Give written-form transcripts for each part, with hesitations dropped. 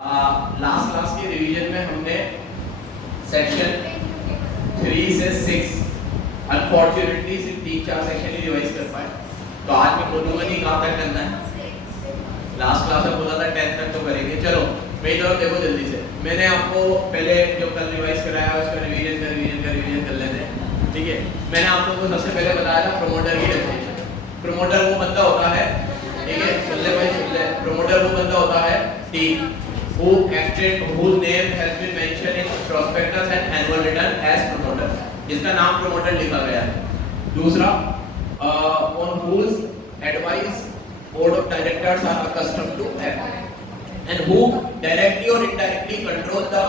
Last class के revision में हमने सेक्शन 3 से 6 अनफॉर्चुनेटली सिर्फ 3-4 सेक्शन ही रिवाइज कर पाए। तो आज मैं बोलूँगा नहीं कहाँ तक करना है। लास्ट क्लास में बोला था 10 तक तो करेंगे। चलो मेरी तरफ देखो जल्दी से। मैंने आपको पहले जो कल रिवाइज कराया उसका रिवीजन कर लेते हैं, ठीक है। मैंने आप लोगों को सबसे पहले बताया था प्रमोटर की डेफिनेशन। प्रमोटर वो बंदा होता है, ठीक है, सुन ले भाई सुन ले। प्रमोटर वो बंदा होता है team who acted whose name has been mentioned in prospectus and annual return as promoter, जिसका नाम प्रमोटर लिखा गया है। दूसरा on whose advice board of directors are accustomed to act and who directly or indirectly control the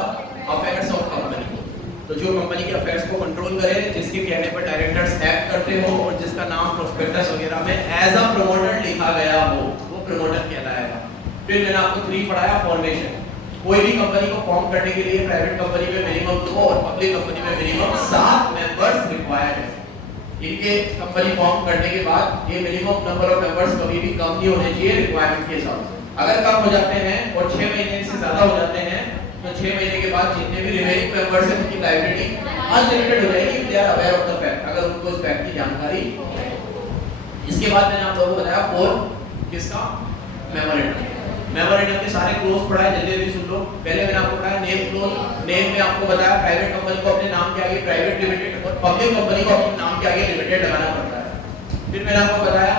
affairs of company। तो जो company के affairs को कंट्रोल करे, जिसके कहने पर डायरेक्टर्स एक्ट करते हो और जिसका नाम प्रोस्पेक्टस वगैरह में एज अ प्रमोटर लिखा गया हो, वो प्रमोटर कहलाएगा। फिर मैंने आपको 3 पढ़ाया फॉर्मेशन। कोई भी कंपनी को फॉर्म करने के लिए प्राइवेट कंपनी में मिनिमम 2 और पब्लिक कंपनी में मिनिमम 7 मेंबर्स रिक्वायर्ड है। इनके कंपनी फॉर्म करने के बाद ये मिनिमम नंबर ऑफ मेंबर्स कभी भी कम नहीं होने चाहिए रिक्वायरमेंट के हिसाब से। अगर कम हो जाते हैं और 6 महीने से ज्यादा हो जाते हैं तो 6 महीने के बाद जितने भी रिमेनिंग मेंबर्स हैं उनकी लायबिलिटी अनलिमिटेड हो जाएगी। They are aware of the fact, अगर उनको इस फैक्ट की जानकारी। इसके बाद मैंने आप लोगों को बताया 4 किसका मेमोरेंडम। मेमोरेंडम के सारे क्लोज पढ़ाए, जल्दी जल्दी सुन लो। पहले मैंने आपको बताया नेम क्लोज। नेम में आपको बताया प्राइवेट कंपनी को अपने नाम के आगे प्राइवेट लिमिटेड और पब्लिक कंपनी को अपने नाम के आगे लिमिटेड लगाना पड़ता है। फिर मैंने आपको बताया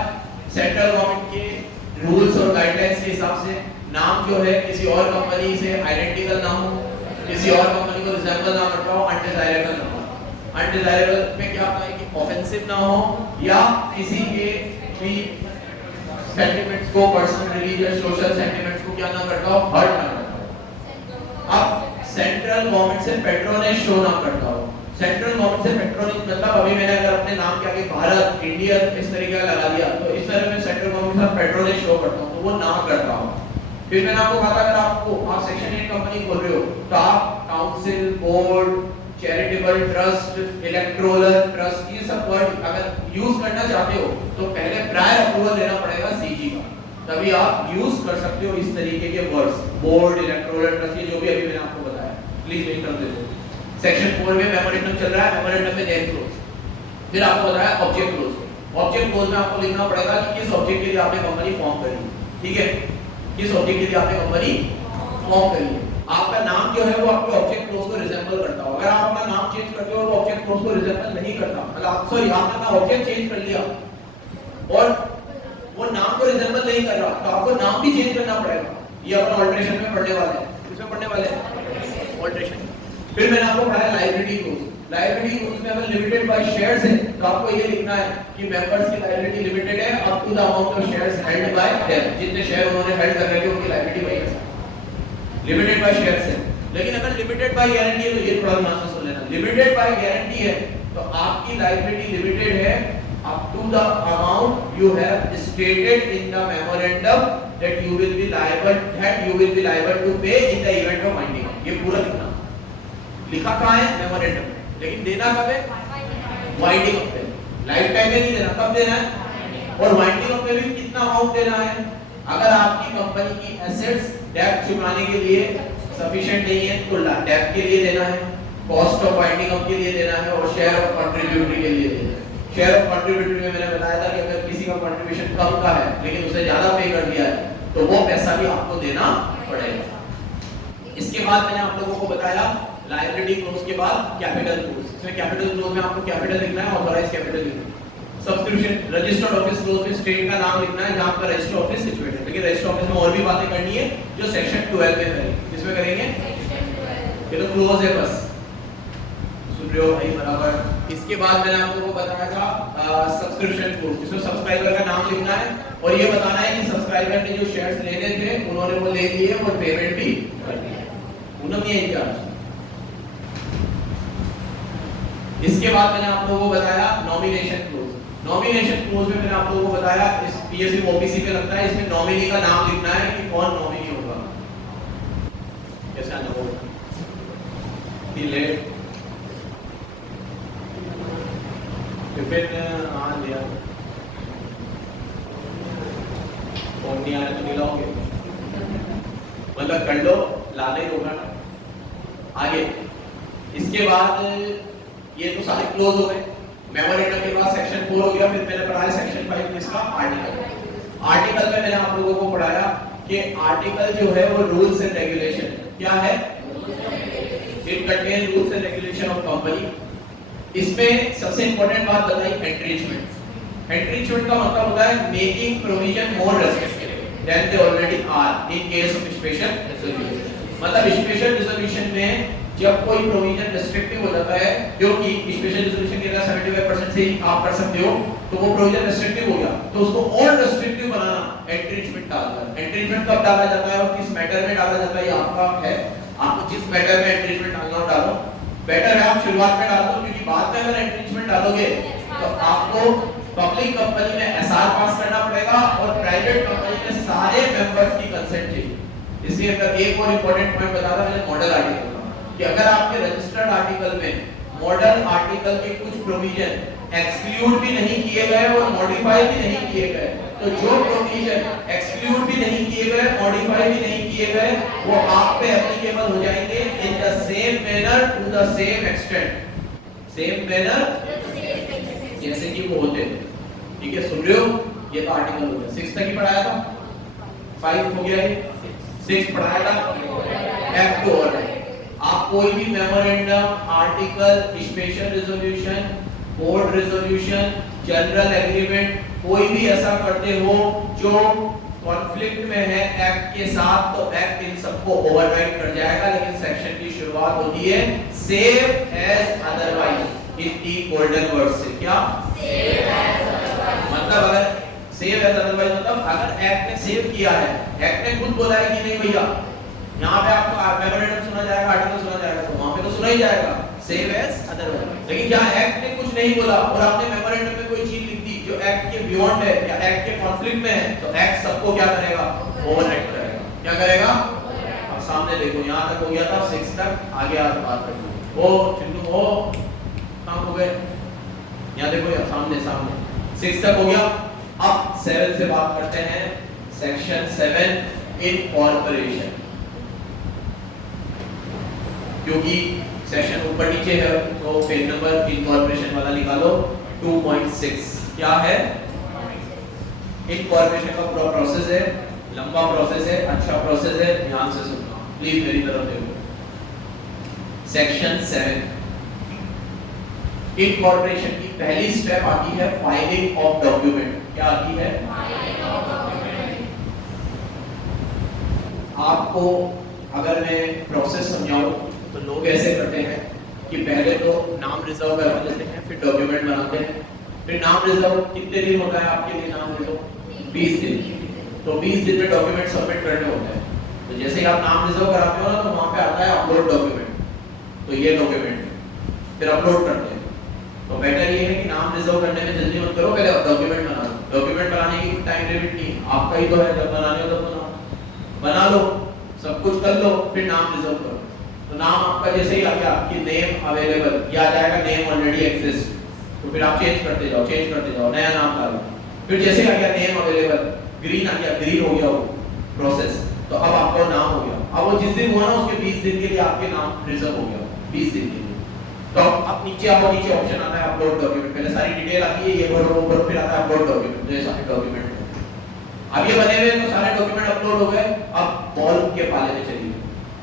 सेंट्रल गवर्नमेंट के रूल्स और गाइडलाइंस के हिसाब से नाम जो है किसी और कंपनी से आइडेंटिकल ना हो, किसी और कंपनी को रिजेंबल ना करता हो, अनडिजायरेबल ना हो। अनडिजायरेबल में क्या होता है कि ऑफेंसिव ना हो या किसी के भी सेंटिमेंट्स को, पर्सनल, रिलीजियस, सोशल सेंटिमेंट्स को क्या ना करता हो, हर्ट ना करता हो। अब सेंट्रल गवर्नमेंट से पेट्रोनेज शो ना करता हो। सेंट्रल गवर्नमेंट से पेट्रोनेज मतलब अभी मैंने अगर अपने नाम के आगे भारत, इंडियन इस तरीके का लगा दिया तो इस तरह में सेंट्रल गवर्नमेंट से पेट्रोनेज शो करता हूं, तो वो ना करता हो। फिर मैंने आपको कहा था अगर आप सेक्शन 8 कंपनी खोल रहे हो तो आप council, board, charitable trust, electoral trust, ये सब वर्ड अगर यूज करना चाहते हो तो पहले प्रायर अप्रूवल लेना पड़ेगा सीजी का, तभी आप यूज कर सकते हो इस तरीके के वर्ड्स। बोर्ड, इलेक्टोरल ट्रस्ट, ये जो भी अभी मैंने आपको बताया, प्लीज वेट कर दो। सेक्शन 4 में मेमोरेंडम चल रहा है। मेमोरेंडम में नेम क्लोज। फिर आपको बताया ऑब्जेक्ट क्लोज। ऑब्जेक्ट क्लोज में आपको लिखना पड़ेगा कि किस ऑब्जेक्ट के लिए आपने कंपनी फॉर्म करी, ठीक है, किस ऑब्जेक्ट के लिए आपने कंपनी फॉर्म करी है। आपका नाम जो है वो आपके ऑब्जेक्ट क्लोज को रिजेंबल करता हो। अगर आप अपना नाम चेंज करते हो और ऑब्जेक्ट क्लोज को रिजेंबल नहीं करता, मतलब आप सॉरी आपने अपना ऑब्जेक्ट चेंज कर लिया और वो नाम को रिजेंबल नहीं कर रहा तो आपको नाम भी चेंज करना पड़ेगा। ये अपन ऑल्टरेशन में पढ़ने वाले हैं। किसमें पढ़ने वाले हैं? ऑल्टरेशन। फिर मैंने आपको पढ़ाया लायबिलिटी क्लोज। लायबिलिटी क्लोज में अगर लिमिटेड बाय शेयर्स है तो आपको ये लिखना है कि मेंबर्स की लायबिलिटी लिमिटेड है up to the amount of shares held by them. जितने शेयर उन्होंने हेल्ड कर रखे उनकी लायबिलिटी वही है, लिमिटेड बाय शेयर्स है। लेकिन अगर लिमिटेड बाय गारंटी है तो ये थोड़ा ध्यान से सुन लेना। लिमिटेड बाय गारंटी है तो आपकी लायबिलिटी लिमिटेड है up to the amount you have stated in the memorandum that you will be liable to pay in the event of winding up। ये पूरा लिखना। लिखा कहाँ है? मेमोरेंडम में। लेकिन देना कब है? वाइंडिंग अप पे। लाइफ टाइम में नहीं देना। कब देना है? और वाइंडिंग अप पे भी कितना अमाउंट देना है? अगर आपकी कंपनी की एसेट्स डेब्ट चुकाने के लिए सफिशिएंट नहीं है तो डेब्ट के लिए देना है, कॉस्ट ऑफ वाइंडिंग अप के लिए देना है और शेयर ऑफ कंट्रीब्यूटरी के लिए देना है। शेयर ऑफ कंट्रीब्यूटरी में मैंने बताया था कि अगर किसी का कंट्रीब्यूशन कम का है लेकिन उसे ज्यादा पे कर दिया है तो वो पैसा भी आपको देना पड़ेगा। इसके बाद मैंने आप लोगों को बताया लायबिलिटी क्लोज के बाद कैपिटल क्लोज। इसमें कैपिटल क्लोज में आपको कैपिटल लिखना है, ऑथराइज्ड कैपिटल लिखना है। सब्सक्रिप्शन रजिस्टर्ड ऑफिस क्लोज में स्टेट का नाम लिखना है जहां पर रजिस्टर्ड ऑफिस सिचुएटेड है। लेकिन रजिस्टर्ड ऑफिस में और भी बातें करनी है जो सेक्शन 12 में करेंगे। किसमें करेंगे? ये तो क्लोज है बस, सुन रहे हो भाई बराबर। इसके बाद मैंने आप लोगों को बताया था सब्सक्रिप्शन क्लोज, जिसमें सब्सक्राइबर का नाम लिखना है और ये बताना है कि सब्सक्राइबर ने जो शेयर्स लेने थे उन्होंने वो ले लिए और पेमेंट भी कर दी, उन्होंने ये इंचार्ज। इसके बाद मैंने आप लोगों को बताया नॉमिनेशन क्लोज। नॉमिनेशन क्लोज में मैंने आप लोगों को बताया इस पीएससी ओबीसी पे लगता है, इसमें नॉमिनी का नाम लिखना है कि कौन नॉमिनी होगा। कैसे आना होगा? लेट फिर आ लिया फोन नहीं आया तो मिलाओगे, मतलब कर लो लाने ही होगा ना। आगे इसके बाद ये तो सारे क्लोज हो गए। मेमोरेंडम के बाद सेक्शन 4 हो गया। फिर मैंने पढ़ाया सेक्शन 5 किसका, आर्टिकल। आर्टिकल में मैंने आप लोगों को पढ़ाया कि आर्टिकल जो है वो रूल्स एंड रेगुलेशन क्या है, it contain rules and regulation of company. इसमें सबसे इंपॉर्टेंट बात बताई एंट्रीचमेंट। एंट्रीचमेंट का मतलब होता है making provision more restrictive than they already are in case of special resolution. मतलब स्पेशल रेजोल्यूशन में जब कोई प्रोविजन रेस्ट्रिक्टिव हो जाता है, क्योंकि स्पेशल रेजोल्यूशन के अंदर 75% से ही आप कर सकते हो, तो वो प्रोविजन रेस्ट्रिक्टिव हो गया, तो उसको और रेस्ट्रिक्टिव बनाना एंट्रीचमेंट डालना। एंट्रीचमेंट कब डाला जाता है और किस मैटर में डाला जाता है, ये आपका है। आपको जिस मैटर में एंट्रीचमेंट डालना हो डालो। बेटर है आप शुरुआत में डाल दो, क्योंकि बाद में अगर एंट्रीचमेंट डालोगे तो आपको पब्लिक कंपनी में एसआर पास करना पड़ेगा और प्राइवेट कंपनी में सारे मेंबर्स की कंसेंट चाहिए। इसलिए अगर एक और इंपॉर्टेंट पॉइंट बता रहा हूं मॉडल आर्टिकल कि अगर आपके रजिस्टर्ड आर्टिकल में मॉडल आर्टिकल के कुछ प्रोविजन एक्सक्लूड भी नहीं किए गए और मॉडिफाई भी नहीं किए गए, तो जो प्रोविजन एक्सक्लूड भी नहीं किए गए, मॉडिफाई भी नहीं किए गए, वो आप पे एप्लीकेबल हो जाएंगे in the same manner to the same extent. Same manner जैसे कि वो होते हैं। ठीक है, सुन रहे हो? ये तो आर्टिकल हो गया। 6 तक ही पढ़ाया था, 5 हो गया है, 6 पढ़ाया था। एक्ट टू ऑर्डर, आप कोई भी memorandum, article, special resolution, board resolution, general agreement कोई भी ऐसा करते हो जो कॉन्फ्लिक्ट में है एक्ट के साथ, तो एक्ट इन सबको ओवरराइड कर जाएगा। लेकिन सेक्शन की शुरुआत होती है save as otherwise in the golden word से। क्या सेव एज अदरवाइज मतलब अगर सेव एज अदरवाइज मतलब अगर एक्ट ने सेव किया है, एक्ट ने खुद बोला है कि नहीं भैया यहाँ पे आपको मेमोरेंडम सुना जाएगा, आर्टिकल सुना जाएगा, तो वहां पे तो सुना ही जाएगा सेव एज अदरवाइज। लेकिन जहां एक्ट ने कुछ नहीं बोला और आपने मेमोरेंडम में कोई चीज लिख दी जो एक्ट के बियॉन्ड है या एक्ट के कॉन्फ्लिक्ट में है, तो एक्ट सबको क्या करेगा, ओवरराइड करेगा। क्या करेगा? अब सामने देखो, यहां तक हो गया था, 6 तक। आगे आज बात करते हैं। ओ चिंटू ओ कहां हो गए? यहां देखो, यहां सामने सामने 6 तक हो गया। अब 7 से बात करते हैं। सेक्शन 7 इनकॉर्पोरेशन, क्योंकि सेक्शन ऊपर नीचे है तो पेज नंबर इनकॉर्पोरेशन वाला निकालो 2.6। क्या है? इनकॉर्पोरेशन का पूरा प्रोसेस है, लंबा प्रोसेस है, अच्छा प्रोसेस है, ध्यान से सुनना प्लीज, मेरी तरफ देखो। सेक्शन 7 इनकॉर्पोरेशन की पहली स्टेप आती है फाइलिंग ऑफ डॉक्यूमेंट। क्या आती है? Filing of document. आपको अगर मैं प्रोसेस समझाऊं तो लोग ऐसे करते हैं कि पहले तो नाम रिजर्व करवा लेते हैं, फिर डॉक्यूमेंट बनाते हैं, फिर नाम रिजर्व कितने दिन होता है आपके लिए नाम रिजर्व? 20 दिन। तो 20 दिन में डॉक्यूमेंट सबमिट करने होते हैं। तो जैसे ही आप नाम रिजर्व कराते हो ना, तो वहां पे आता है अपलोड डॉक्यूमेंट। तो ये डॉक्यूमेंट फिर अपलोड करते हैं। तो बेटर ये है कि नाम रिजर्व करने में जल्दी मत करो, पहले डॉक्यूमेंट बना लो। डॉक्यूमेंट बनाने की कोई टाइम लिमिट नहीं, आपका ही तो है, जब बनाने हो तो बना लो, सब कुछ कर लो, फिर नाम रिजर्व करो। तो नाम आपका जैसे ही आ गया कि नेम अवेलेबल, या आ जाएगा नेम ऑलरेडी एग्जिस्ट, तो फिर आप चेंज करते जाओ, नया नाम डालो। फिर जैसे आ गया नेम अवेलेबल, ग्रीन आ गया, ग्रीन हो गया वो प्रोसेस, तो अब आपका नाम हो गया। अब वो जिस दिन हुआ ना, उसके 20 दिन के लिए आपके नाम रिजर्व हो गया, 20 दिन के लिए। तो अब नीचे आपको नीचे ऑप्शन आता है अपलोड डॉक्यूमेंट। पहले सारी डिटेल आती है, ये भरो ऊपर, फिर आता है अपलोड डॉक्यूमेंट। ये सारे डॉक्यूमेंट अब ये बने हुए, तो सारे डॉक्यूमेंट अपलोड हो गए। अब बॉल के पाले में चलिए,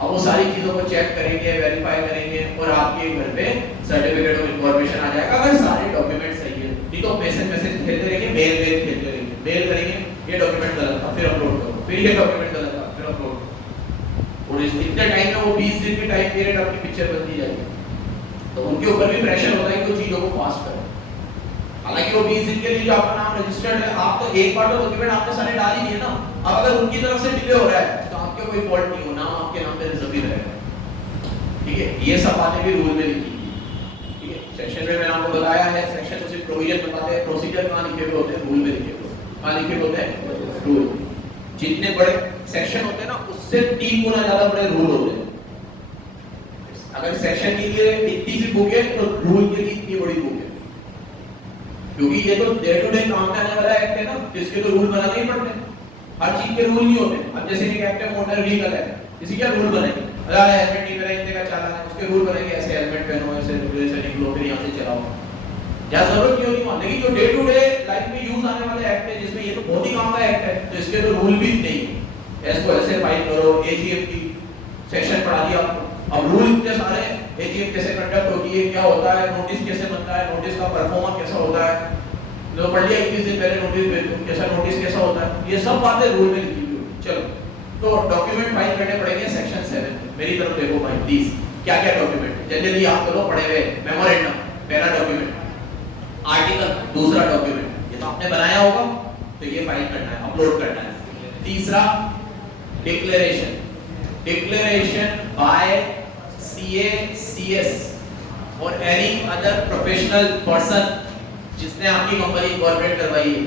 अब वो सारी चीजों को चेक करेंगे, वेरीफाई करेंगे और आपके घर पे सर्टिफिकेट ऑफ इनकॉर्पोरेशन आ जाएगा अगर सारे डॉक्यूमेंट सही है। नहीं तो मैसेज खेलते रहेंगे, मेल खेलते रहेंगे, मेल करेंगे ये डॉक्यूमेंट गलत था, फिर अपलोड करो, फिर ये डॉक्यूमेंट गलत था, फिर अपलोड। और इतने टाइम में वो 20 दिन की टाइम पीरियड आपकी पिक्चर बनती जाएगी। तो उनके ऊपर भी प्रेशर होता है कि वो चीजों को फास्ट करें। हालांकि वो 20 दिन के लिए जो आपका नाम रजिस्टर्ड है, आप तो एक बार तो डॉक्यूमेंट आपने सारे डाल ही दिए ना। अब अगर उनकी तरफ से डिले हो रहा है तो आपके कोई फॉल्ट नहीं हो, नाम आपके नाम पे रिजर्व ही रहेगा। ठीक है, ये सब बातें भी रूल में लिखी है। ठीक है, सेक्शन में मैंने आपको बताया है, सेक्शन उसे प्रोविजन बताते हैं, प्रोसीजर कहां लिखे हुए होते हैं, रूल में लिखे हुए होते हैं। कहां लिखे हुए होते हैं? रूल। जितने बड़े सेक्शन होते हैं ना, उससे 3 गुना ज्यादा बड़े रूल होते हैं। अगर सेक्शन के लिए इतनी सी बुक है तो रूल के लिए इतनी बड़ी बुक है, क्योंकि ये तो डे टू डे काम में आने वाला एक्ट है ना, इसके तो रूल बनाने ही पड़ते हैं। हर चीज के रूल नहीं होते। अब जैसे एक एक्ट है मोटर व्हीकल है, किसी क्या रूल बनेंगे, अगर हेलमेट नहीं पहना इतने का चालान है, उसके रूल बनेंगे ऐसे हेलमेट पहनो, ऐसे से निकलो, फिर यहाँ से चलाओ। क्या जरूरत क्यों नहीं, लेकिन जो डे टू डे लाइफ में यूज आने वाले एक्ट है, जिसमें ये तो बहुत ही काम का एक्ट है, तो इसके तो रूल भी नहीं है। इसको ऐसे फाइल करो, एजीएम की सेक्शन पढ़ा दिया आपको। अब रूल इतने सारे, एजीएम कैसे कंडक्ट होती है, क्या होता है, नोटिस कैसे बनता है, नोटिस का परफॉर्मा कैसा होता है, जो पढ़ लिया 21 दिन पहले नोटिस कैसा, नोटिस कैसा होता है, ये सब बातें रूल में लिखी हुई है। चलो तो डॉक्यूमेंट फाइल करने पड़ेंगे सेक्शन 7। मेरी तरफ देखो भाई प्लीज, क्या क्या डॉक्यूमेंट जनरली आप लोग पढ़े हुए, मेमोरेंडम पहला डॉक्यूमेंट, आर्टिकल दूसरा डॉक्यूमेंट, ये तो आपने बनाया होगा, तो ये फाइल करना है, अपलोड करना है। तीसरा declaration, declaration bye CA, CS और एनी अदर प्रोफेशनल पर्सन जिसने आपकी कंपनी इनकॉर्पोरेट करवाई है,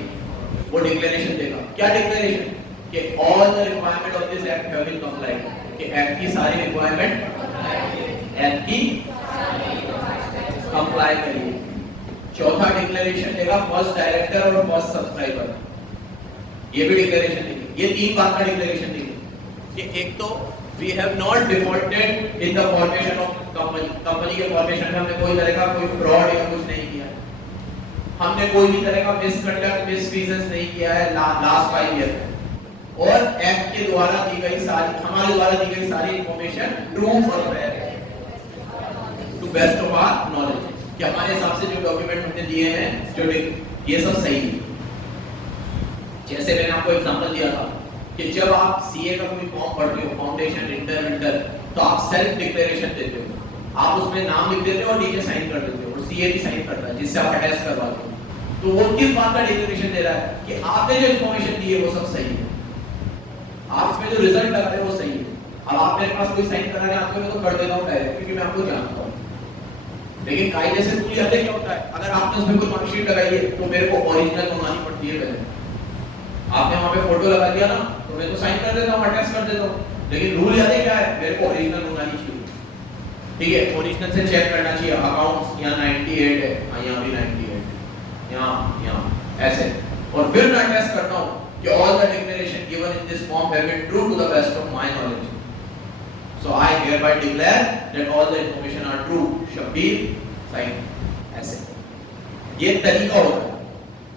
वो डिक्लेरेशन देगा। क्या डिक्लेरेशन, कि all the requirement of this act have been complied, कि एक्ट की सारी रिक्वायरमेंट, एक्ट की कंप्लाई करिए। चौथा डिक्लेरेशन देगा फर्स्ट डायरेक्टर और फर्स्ट सब्सक्राइबर, ये भी डिक्लेरेशन देंगे। ये तीन बात का डिक्लेरेशन देंगे कि एक तो we have not defaulted in the formation of company, company के फॉर्मेशन में हमने कोई तरह का कोई फ्रॉड या कुछ नहीं किया, हमने कोई भी तरह का मिसकंडक्ट, मिसरीजंस नहीं किया है लास्ट 5 ईयर में, और एक्ट के द्वारा दी गई सारी, हमारे द्वारा दी गई सारी इंफॉर्मेशन ट्रू और फेयर है, to best of our knowledge, कि हमारे हिसाब से जो डॉक्यूमेंट हमने दिए हैं, जो ये सब सही है। जैसे मैंने आपको एग्जांपल दिया था कि जब आप सीए का कोई फॉर्म पढ़ते हो, फाउंडेशन, इंटर, तो आप सेल्फ डिक्लेरेशन देते हो, आप उसमें नाम लिख देते हो और नीचे साइन कर देते हो, और सीए भी साइन करता है जिससे आप अटैच करवाते हो। तो वो किस बात का डिक्लेरेशन दे रहा है, कि आपने जो इंफॉर्मेशन दी है वो सब सही है, आप इसमें जो रिजल्ट लगा रहे हो वो सही है। अब आप मेरे पास कोई साइन कराने आते हो, मैं तो कर देता हूं डायरेक्ट, क्योंकि मैं आपको जानता हूं, लेकिन कायदे से रूल याद है क्या होता है, अगर आपने उसमें कोई मार्कशीट लगाई है तो मेरे को ओरिजिनल मंगानी पड़ती है पहले। आपने वहां पे फोटो लगा दिया ना, तो मैं तो साइन कर देता हूं, अटैच कर देता हूं, लेकिन रूल याद है क्या है, मेरे को ओरिजिनल मंगानी चाहिए। ठीक है, ओरिजिनल से चेक करना चाहिए, अकाउंट्स यहाँ 98 है, यहाँ भी 98, यहाँ ऐसे, और फिर मैं अटैच करता हूं कि all the declaration given in this form have been true to the best of my knowledge. So I hereby declare that all the information are true. Shabbir, sign. ऐसे ये तरीका होता है।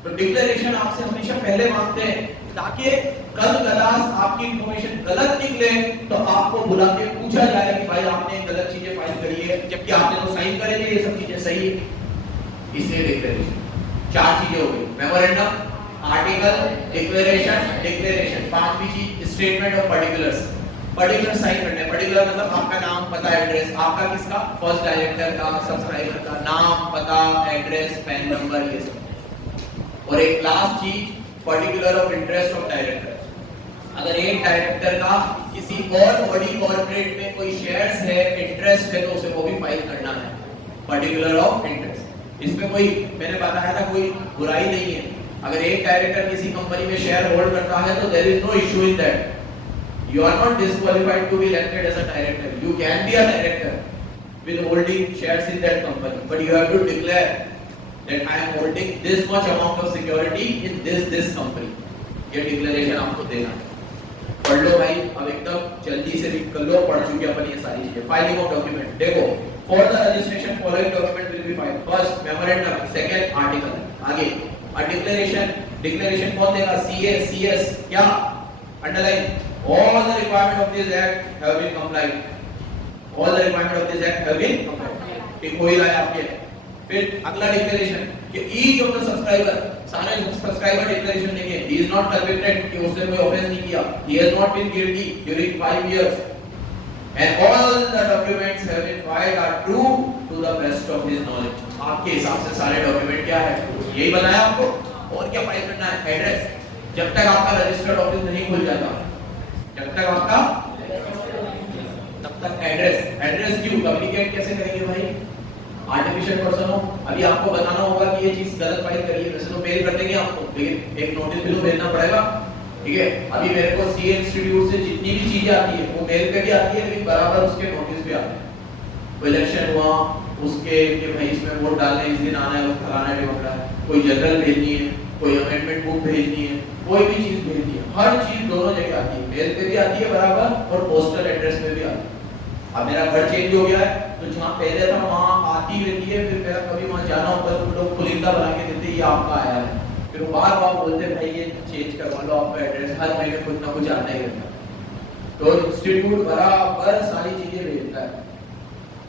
तो डिक्लेरेशन आपसे हमेशा पहले मांगते हैं, ताकि कल गलास आपकी इंफॉर्मेशन गलत निकले तो आपको बुला के पूछा जाए कि भाई आपने गलत चीजें फाइल करी है, जबकि आपने तो साइन करे थे, ये सब चीजें सही है। इसलिए डिक्लेरेशन 4 चीजें हो गई, मेमोरेंडम, आर्टिकल, डिक्लेरेशन, पांचवी चीज statement of particulars, particular sign करने, पर्टिकुलर मतलब आपका नाम, पता, एड्रेस, आपका किसका, फर्स्ट डायरेक्टर का, सब्सक्राइबर का नाम, पता, एड्रेस, पैन नंबर, ये सब। और एक लास्ट चीज particular of interest of director, अगर एक डायरेक्टर का किसी और बॉडी कॉर्पोरेट में कोई शेयर्स है, इंटरेस्ट है, तो उसे वो भी फाइल करना है, पर्टिकुलर ऑफ इंटरेस्ट। इसमें कोई, मैंने बताया था, कोई बुराई नहीं है। अगर एक डायरेक्टर किसी कंपनी में शेयर होल्ड करता है तो there is no issue in that, you are not disqualified to be elected as a director, you can be a director with holding shares in that company, but you have to declare that I am holding this much amount of security in this company. ये declaration आपको देना है। पढ़ लो भाई, अब एकदम जल्दी से रीड कर लो, पढ़ चुके अपन ये सारी चीजें। फाइलिंग ऑफ डॉक्यूमेंट, देखो for the registration following document will be filed, first memorandum, second article, आगे और डिक्लेरेशन कौन देगा, सीए, सीएस, क्या underline, all the requirement of this act have been complied, all the requirement of this act have been complied, ठीक हो ही रहा है आपके। फिर अगला डिक्लेरेशन कि each of the subscriber, सारे सब्सक्राइबर डिक्लेरेशन देंगे, he is not convicted, कि उसने कोई ऑफेंस नहीं किया, he has not been guilty during 5 years, and all the documents have been filed are true to the best of his knowledge। आपके हिसाब से सारे डॉक्यूमेंट क्या है, यही बताया आपको, और क्या फाइल करना है, एड्रेस, जब तक आपका रजिस्टर्ड ऑफिस नहीं खुल जाता, जब तक आपका, तब तक एड्रेस क्यों, कम्युनिकेट कैसे करेंगे भाई, आर्टिफिशियल पर्सन हो, अभी आपको बताना होगा कि ये चीज गलत फाइल करी है, वैसे तो मेल कर देंगे आपको, लेकिन एक नोटिस भी तो भेजना पड़ेगा। ठीक है, अभी मेरे को सीए इंस्टीट्यूट से जितनी भी चीजें आती है वो मेल पे भी आती है, लेकिन बराबर उसके नोटिस पे आते हैं। कोई इलेक्शन हुआ उसके कि भाई इसमें वोट डालने इस दिन आना है, फलाना ढिमकना है, कोई जनरल भेजनी है, कोई अमेंडमेंट बुक भेजनी है, कोई भी चीज भेजनी है, हर चीज दोनों जगह आती है, मेल पे भी आती है बराबर और पोस्टल एड्रेस पे भी आती है। अब मेरा घर चेंज हो गया है तो जहाँ पहले था वहाँ आती रहती है, फिर मेरा कभी वहाँ जाना होता है तो लोग पुलिंदा बना के देते ये आपका आया है, फिर वो बार बार बोलते भाई ये चेंज करवा लो आपका एड्रेस, हर महीने कुछ ना कुछ आता ही रहता है। तो इंस्टीट्यूट बराबर सारी चीजें भेजता है,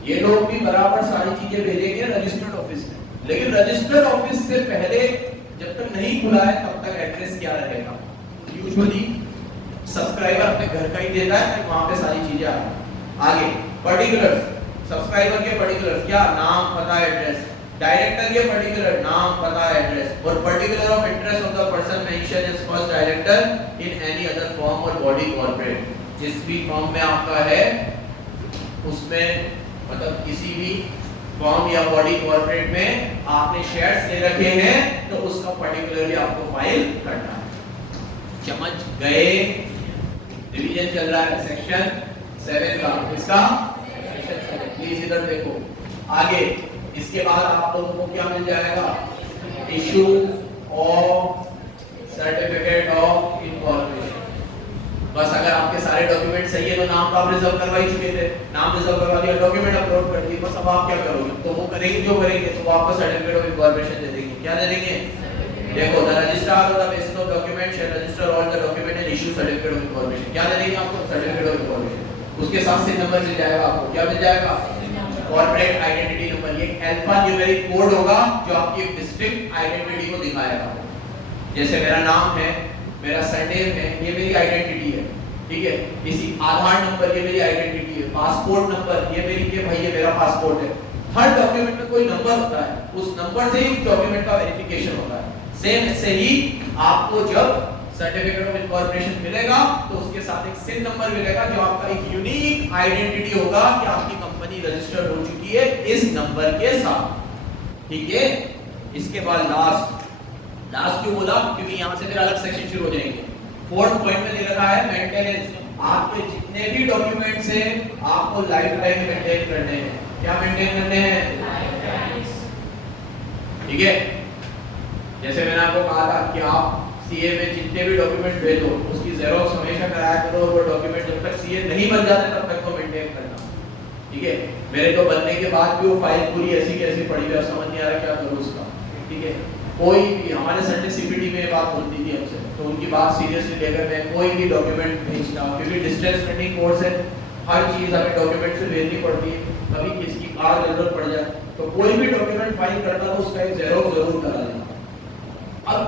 ये लोग भी बराबर सारी चीजें भेजेंगे रजिस्टर्ड ऑफिस में, लेकिन रजिस्टर्ड ऑफिस से पहले जब तक नहीं खुला है तब तक एड्रेस क्या रहेगा, यूजुअली सब्सक्राइबर अपने घर का ही देता है, वहां पे सारी चीजें आ रही। आगे पर्टिकुलर्स, सब्सक्राइबर के पर्टिकुलर्स क्या, नाम पता एड्रेस, डायरेक्टर के पर्टिकुलर नाम पता एड्रेस, और particular of interest of the person mention as first director in any other form or body corporate, जिस भी फॉर्म में आपका है उसमें मतलब किसी भी फॉर्म या बॉडी कॉर्पोरेट में आपने शेयर्स ले रखे हैं तो उसका पर्टिकुलरली आपको फाइल करना है। समझ गए? रिवीजन चल रहा है सेक्शन 7 का, इसका सेक्शन 7, प्लीज इधर देखो। आगे इसके बाद आप लोगों को क्या मिल जाएगा, issue of certificate of incorporation. बस अगर आपके सारे डॉक्यूमेंट सही है तो नाम तो आप रिजर्व करवा ही चुके थे, नाम रिजर्व करवा दिया, डॉक्यूमेंट अपलोड कर दिए, बस अब आप क्या करोगे, तो वो करेंगे जो करेंगे तो वो आपको सर्टिफिकेट ऑफ इनकॉर्पोरेशन दे देंगे। क्या दे देंगे? देखो the registrar of the basis of document shall register all the document and issue certificate of incorporation. क्या दे देंगे आपको? Certificate of incorporation. उसके साथ से नंबर मिल जाएगा आपको, क्या मिल जाएगा? Corporate identity number. ये अल्फा न्यूमेरिक कोड होगा जो आपकी डिस्ट्रिक्ट आइडेंटिटी को दिखाएगा। जैसे मेरा नाम है, मेरा सरनेम है, ये मेरी आइडेंटिटी है, ठीक है। इसी आधार नंबर ये मेरी आइडेंटिटी है, पासपोर्ट नंबर ये मेरी, ये भाई ये मेरा पासपोर्ट है। हर डॉक्यूमेंट में कोई नंबर होता है, उस नंबर से ही डॉक्यूमेंट का वेरिफिकेशन होता है। सेम ऐसे ही आपको जब सर्टिफिकेट ऑफ इनकॉर्पोरेशन मिलेगा तो उसके साथ एक सिन नंबर मिलेगा जो आपका एक यूनिक आइडेंटिटी होगा कि आपकी कंपनी रजिस्टर्ड हो चुकी है इस नंबर के साथ, ठीक है। इसके बाद लास्ट क्यों बोला? क्योंकि यहां से फिर अलग सेक्शन शुरू हो जाएंगे। 4th पॉइंट में दे रखा है मेंटेनेंस। आपके जितने भी डॉक्यूमेंट्स हैं आपको लाइफ टाइम मेंटेन करने हैं। क्या मेंटेन करने हैं? ठीक है। जैसे मैंने आपको कहा था कि आप सीए में जितने भी डॉक्यूमेंट भेजो उसकी जेरोक्स हमेशा कराया करो, और वो डॉक्यूमेंट जब तक सीए नहीं बन जाते तब तक तो मेंटेन करना, ठीक है। मेरे तो बनने के बाद भी वो फाइल पूरी ऐसी कैसी पड़ी है, समझ नहीं आ रहा क्या करूं उसका, ठीक है। कोई भी हमारे सर ने सीपीटी में बात होती थी हमसे, तो उनकी बात सीरियसली लेकर मैं कोई भी डॉक्यूमेंट भेजता हूं, क्योंकि डिस्टेंस लर्निंग कोर्स है, हर चीज हमें डॉक्यूमेंट से भेजनी पड़ती है, कभी किसकी कार जरूरत पड़ जाए तो कोई भी डॉक्यूमेंट फाइल करना तो उसका एक जेरोक्स जरूर करा लेना। अब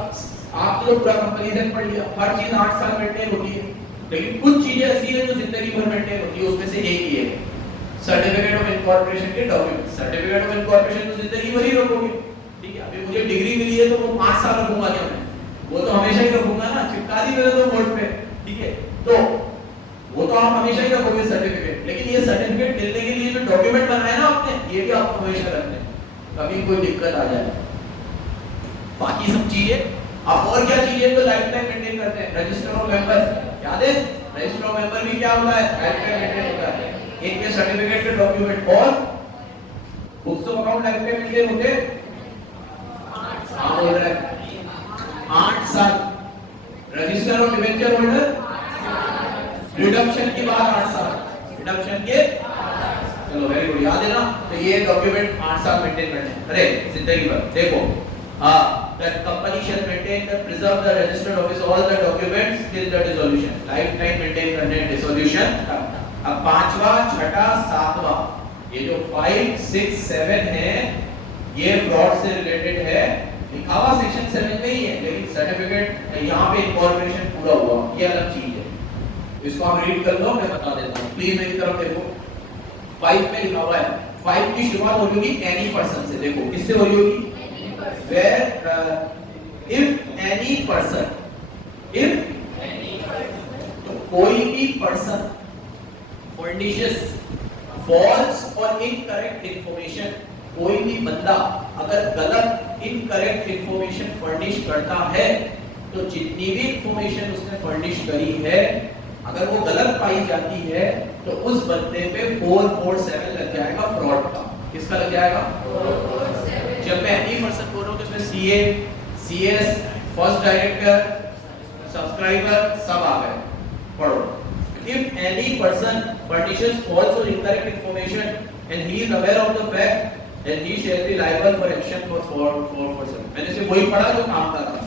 आप लोग पूरा कंपैरिजन पढ़ लिया, हर चीज 8 साल मेंटेन होती है, लेकिन कुछ चीजें ऐसी है जो जिंदगी भर मेंटेन होती है, उसमें से एक ही है सर्टिफिकेट ऑफ इनकॉर्पोरेशन के डॉक्यूमेंट। सर्टिफिकेट ऑफ इनकॉर्पोरेशन तो जिंदगी भर ही रखोगे, ठीक है। अभी मुझे डिग्री मिली है तो वो 5 साल रखूंगा क्या मैं? वो तो हमेशा ही रखूंगा ना, चिपका दी मेरे तो बोर्ड पे, ठीक है। तो वो तो आप हमेशा ही रखोगे सर्टिफिकेट, लेकिन ये सर्टिफिकेट मिलने के लिए जो डॉक्यूमेंट बनाया ना आपने, ये भी आपको हमेशा रखने हैं, कभी कोई दिक्कत आ जाए। बाकी सब चीजें आप और क्या चीजें तो लाइफ टाइम मेंटेन करते हैं। रजिस्टर ऑफ मेंबर याद है? रजिस्टर ऑफ मेंबर भी क्या होता है? लाइफ टाइम मेंटेन होता है। एक के सर्टिफिकेट के डॉक्यूमेंट और books of account life time maintain होते हैं। हाँ बोल रहा है 8 साल। Register of debenture holder redemption के बाद 8 साल, रिडम्पशन के चलो वेरी गुड, याद है ना। तो ये डॉक्यूमेंट 8 साल मेंटेन करने हैं, अरे जिंदगी भर। देखो that company shall maintain and preserve the registered office all the documents till the dissolution, lifetime maintain करने dissolution। अब 5वां 6वां 7वां ये जो 5 6 7 है ये फ्रॉड से रिलेटेड है, लिखा हुआ सेक्शन 7 में ही है, लेकिन सर्टिफिकेट यहाँ पे इनकॉर्पोरेशन पूरा हुआ, ये अलग चीज है। इसको आप रीड कर लो, मैं बता देता हूँ, प्लीज मेरी तरफ देखो। 5 में लिखा हुआ है, 5 की शुरुआत हो होगी एनी पर्सन से। देखो किससे हो रही होगी? where if any person, तो कोई भी पर्सन furnishes false और incorrect information, कोई भी बंदा अगर गलत इनकरेक्ट इंफॉर्मेशन फर्निश करता है तो जितनी भी इंफॉर्मेशन उसने फर्निश करी है अगर वो गलत पाई जाती है तो उस बंदे पे 447 लग जाएगा फ्रॉड का। किसका लग जाएगा? 447। जब मैं एनी पर्सन बोल रहा हूं तो इसमें CA, CS, first director, subscriber सब आ गए। पढ़ो। If any person furnishes false or incorrect information and he is aware of the fact, then he shall be liable for action for fraud. मैंने से वही पढ़ा जो काम का था।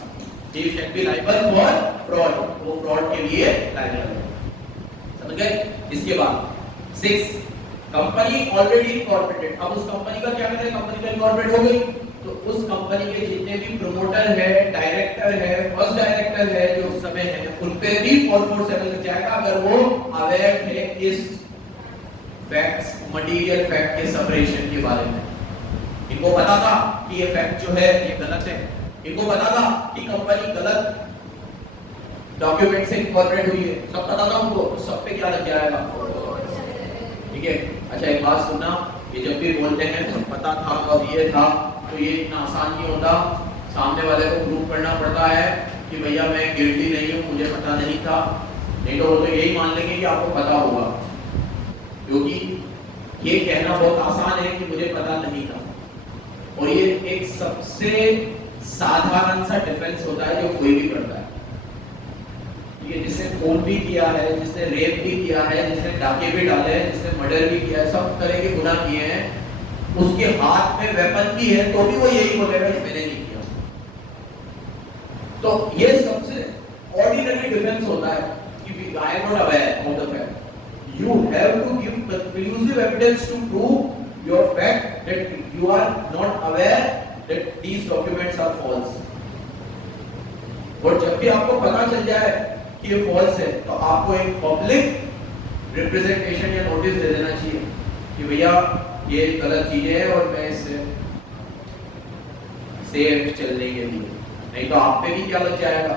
He shall be liable for fraud. वो fraud के लिए liable है। समझ गए? इसके बाद 6 कंपनी ऑलरेडी इनकॉर्पोरेटेड। अब उस कंपनी का क्या करें? कंपनी तो इनकॉर्पोरेट हो गई, तो उस कंपनी के जितने भी प्रमोटर है, डायरेक्टर है, फर्स्ट डायरेक्टर है जो उस समय है, उन पे भी 447 लग जाएगा अगर वो अवेयर थे इस फैक्ट्स, मटेरियल फैक्ट के सेपरेशन के बारे में। इनको पता था कि ये फैक्ट जो है ये गलत है, इनको पता था कि कंपनी गलत डॉक्यूमेंट से इनकॉर्पोरेट हुई है, सब पता था उनको, तो सब पे क्या लग जाएगा? ठीक है। अच्छा एक बात सुनना, ये जब भी बोलते हैं तो पता था और ये था, तो ये इतना आसान नहीं होता। सामने वाले को प्रूव करना पड़ता है कि भैया मैं गिल्टी नहीं हूँ, मुझे पता नहीं था, नहीं तो वो तो यही मान लेंगे कि आपको पता होगा, क्योंकि ये कहना बहुत आसान है कि मुझे पता नहीं था, और ये एक सबसे साधारण सा डिफेंस होता है जो कोई भी करता है। ये जिसने खून भी किया है, जिसने रेप भी किया है, जिसने डाके भी डाले हैं, जिसने मर्डर भी किया है, सब तरह के गुनाह किए हैं, उसके हाथ में वेपन भी है तो भी वो यही बोलेगा कि मैंने नहीं किया। तो ये सबसे ऑर्डिनरी डिफेंस होता है कि I am not aware of the fact. You have to give conclusive evidence to prove your fact that you are not aware that these documents are false. और जब भी आपको पता चल जाए कि ये फॉल्स है, तो आपको एक पब्लिक रिप्रेजेंटेशन या नोटिस दे देना चाहिए कि भैया ये गलत चीजें हैं और मैं इससे सेफ चलने के लिए, नहीं तो आप पे भी क्या लग जाएगा?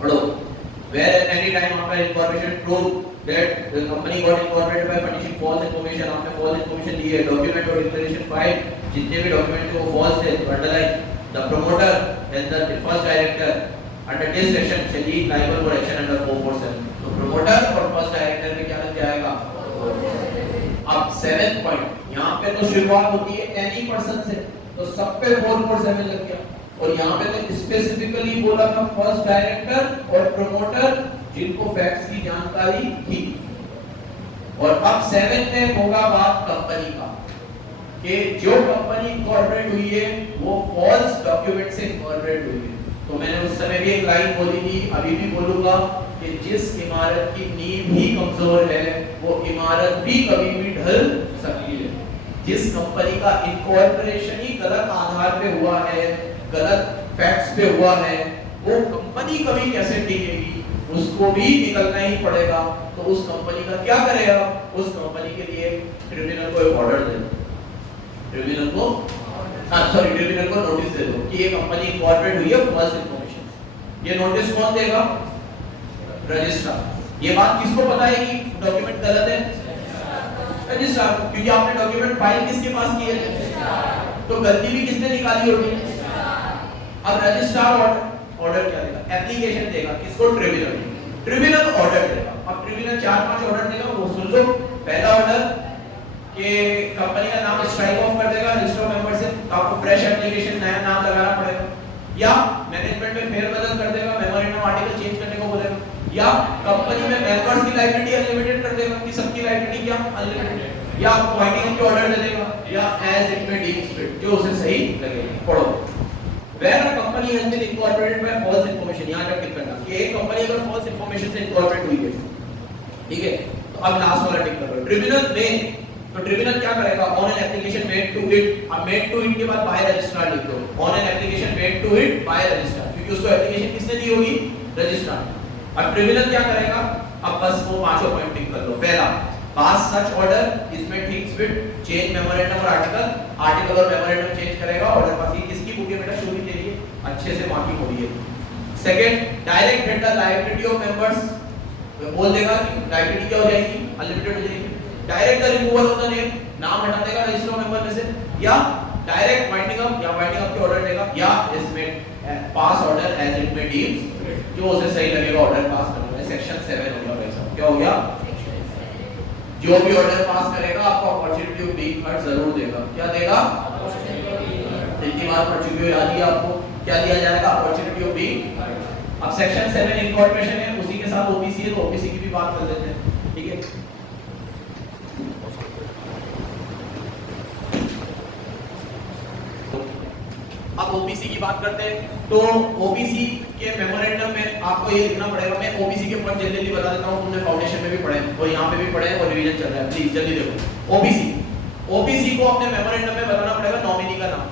पढ़ो। Where any time after incorporation prove that the company got incorporated by furnishing false information, आपने false information दी है, document और declaration file, जितने भी document वो false है, तो underline the promoter and the first director under this section shall be liable for action under 447। तो promoter और first director में क्या लग जाएगा? अब 7 पॉइंट यहाँ पे तो शुरुआत होती है एनी पर्सन से, तो सब पे 447 लग गया, और यहाँ पे तो स्पेसिफिकली बोला था फर्स्ट डायरेक्टर और प्रमोटर जिनको फैक्ट्स की जानकारी थी। और अब 7 में होगा बात कंपनी का कि जो कंपनी इनकॉर्पोरेट हुई है वो फॉल्स डॉक्यूमेंट से इनकॉर्पोरेट हुई है। तो मैंने उस समय भी एक लाइन बोली थी, अभी भी बोलूंगा कि जिस इमारत की नींव ही कमजोर है वो इमारत भी कभी भी ढल सकती है। जिस कंपनी का इनकॉर्पोरेशन ही गलत आधार पे हुआ है, गलत फैक्ट्स पे हुआ है, वो कंपनी कभी कैसे टिकेगी, उसको भी निकलना ही पड़ेगा। तो उस कंपनी का क्या करेगा? उस कंपनी के लिए ट्रिब्यूनल को एक ऑर्डर दे दो, ट्रिब्यूनल को ट्रिब्यूनल को नोटिस दे दो कि ये कंपनी इनकॉर्पोरेट हुई है फॉल्स इंफॉर्मेशन। ये नोटिस कौन देगा? रजिस्ट्रार। ये बात किसको पता है कि डॉक्यूमेंट गलत है? रजिस्ट्रार को, क्योंकि आपने डॉक्यूमेंट फाइल किसके पास की है, तो गलती भी किसने निकाली होगी? अब रजिस्ट्रार ऑर्डर क्या देगा? एप्लीकेशन देगा, किसको? ट्रिब्यूनल। ट्रिब्यूनल ऑर्डर देगा। अब ट्रिब्यूनल 4-5 ऑर्डर देगा, वो सुन लो। पहला ऑर्डर कि कंपनी का नाम स्ट्राइक ऑफ कर देगा रजिस्टर मेंबर से, तो आपको फ्रेश एप्लीकेशन नया नाम लगाना पड़ेगा, या मैनेजमेंट में फेरबदल कर देगा, मेमोरेंडम आर्टिकल चेंज करने को बोलेगा, या कंपनी में मेंबर्स की लायबिलिटी अनलिमिटेड कर देगा कि सबकी लायबिलिटी क्या अनलिमिटेड, या आपको वाइंडिंग के ऑर्डर दे देगा, या as it may deem fit, जो उसे सही लगेगा। पढ़ो। Where a company has been incorporated by false information, यहाँ तक टिक करना कि एक कंपनी अगर false information से incorporate हुई है, ठीक है, तो अब लास्ट वाला टिक करो। ट्रिब्यूनल में, तो ट्रिब्यूनल क्या करेगा? On an application made to it, अब मेड टू इट के बाद बाय रजिस्ट्रार लिख दो, on an application made to it by registrar, क्योंकि उसको एप्लीकेशन किसने दी होगी? रजिस्ट्रार। अब ट्रिब्यूनल क्या करेगा? अब बस वो पांचों पॉइंट टिक कर लो। पहला, पास सच ऑर्डर इसमें थिंग्स विद चेंज मेमोरेंडम और आर्टिकल और मेमोरेंडम चेंज करेगा। ऑर्डर पास, ये किसकी बुक है बेटा? शो भी तेरी है, अच्छे से मार्किंग हो रही है। Second, direct get the liability of members, बोल देगा कि लायबिलिटी क्या हो जाएगी? अनलिमिटेड हो जाएगी। Direct the removal of the name, नाम हटा देगा रजिस्टर मेंबर में से, या डायरेक्ट वाइंडिंग अप, या वाइंडिंग अप के ऑर्डर देगा, या इसमें pass order as it may deem, जो उसे सही लगेगा ऑर्डर पास करना है। सेक्शन 7 हो गया भाई साहब, क्या हो गया? जो भी ऑर्डर पास करेगा आपको अपॉर्चुनिटी ऑफ बीइंग हर्ड जरूर देगा। क्या देगा? इतनी बार पढ़ चुके हो, याद ही आपको। क्या दिया जाएगा? Opportunity of being. अब सेक्शन 7 इनकॉर्पोरेशन है, उसी के साथ ओबीसी है, तो ओबीसी की भी बात कर लेते हैं, ठीक है। अब ओबीसी की बात करते हैं, तो ओबीसी के मेमोरेंडम में आपको ये लिखना पड़ेगा। मैं ओबीसी के पॉइंट जल्दी बता देता हूं, तुमने फाउंडेशन में भी पढ़े और यहाँ पे भी पढ़े और रिवीजन चल रहा है, प्लीज जल्दी देखो। ओबीसी को अपने मेमोरेंडम में बताना पड़ेगा नॉमिनी का नाम।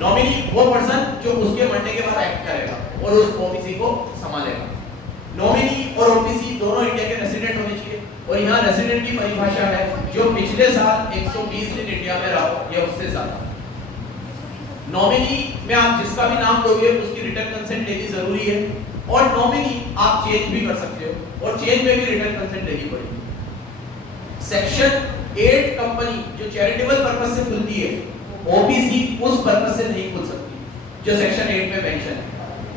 नॉमिनी वो पर्सन जो उसके मरने के बाद एक्ट करेगा और उस ओबीसी को संभालेगा। नॉमिनी और ओबीसी दोनों इंडिया के रेसिडेंट होने चाहिए, और यहाँ रेसिडेंट की परिभाषा है जो पिछले साल 120 दिन इंडिया में रहा हो या उससे ज्यादा। नॉमिनी में आप जिसका भी नाम दोगे उसकी रिटर्न कंसेंट लेनी जरूरी है, और नॉमिनी आप चेंज भी कर सकते हो और चेंज में भी रिटर्न कंसेंट लेनी पड़ेगी। सेक्शन 8 कंपनी जो चैरिटेबल पर्पस से खुलती है, ओबीसी उस पर्पस से नहीं खुल सकती जो सेक्शन 8 में मेंशन है।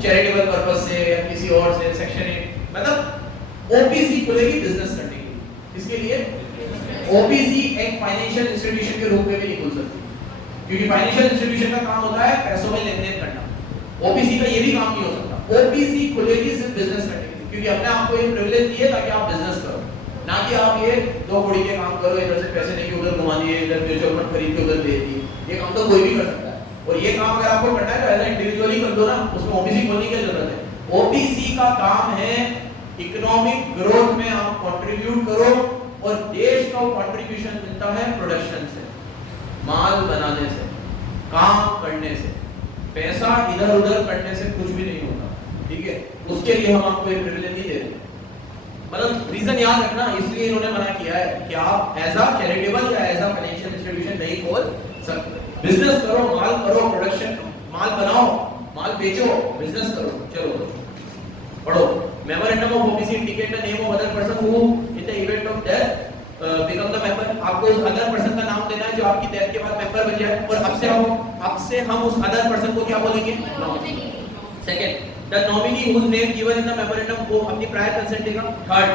चैरिटेबल पर्पस से या किसी और से सेक्शन 8 मतलब ओबीसी खुलेगी बिजनेस करने के लिए। इसके लिए ओबीसी एक फाइनेंशियल इंस्टीट्यूशन के रूप में भी नहीं खुल सकती, क्योंकि फाइनेंशियल इंस्टीट्यूशन का काम होता है पैसों में लेन देन करना। ओबीसी का ये भी काम नहीं हो सकता। ओबीसी खुलेगी सिर्फ बिजनेस करने के लिए, क्योंकि हमने आपको ये प्रिविलेज दिए ताकि आप बिजनेस करो, ना कि आप ये दो कौड़ी के काम करो, इधर से पैसे लेके उधर घुमा दिए, इधर म्यूचुअल फंड खरीद के उधर दे दिए। ये काम तो कोई भी कर सकता है, और ये काम अगर आपको करना है तो एज इंडिविजुअली कर दो ना, उसमें ओबीसी खोलने की जरूरत है। ओबीसी का काम है इकोनॉमिक ग्रोथ में आप कंट्रीब्यूट करो, और देश का कंट्रीब्यूशन मिलता है प्रोडक्शन से, माल बनाने से, काम करने से। पैसा इधर उधर करने से कुछ भी नहीं होता, ठीक है। उसके लिए हम आपको एक प्रिविलेज नहीं दे रहे, मतलब रीजन याद रखना, इसलिए इन्होंने मना किया है कि आप एज अ चैरिटेबल या एज अ फाइनेंशियल इंस्टीट्यूशन नहीं खोल सकते। बिजनेस करो, माल करो, प्रोडक्शन, माल बनाओ, माल बेचो, बिजनेस करो। चलो पढ़ो। Memorandum of OBC indicate the name of other person who in the event of death become the member. आपको उस अदर पर्सन का नाम देना है जो आपकी डेथ के बाद मेंबर बन जाए, और अब से हम उस अदर पर्सन को क्या बोलेंगे? Nominee. Second, the nominee whose name given in the memorandum को अपनी प्रायर कंसेंट देगा। थर्ड,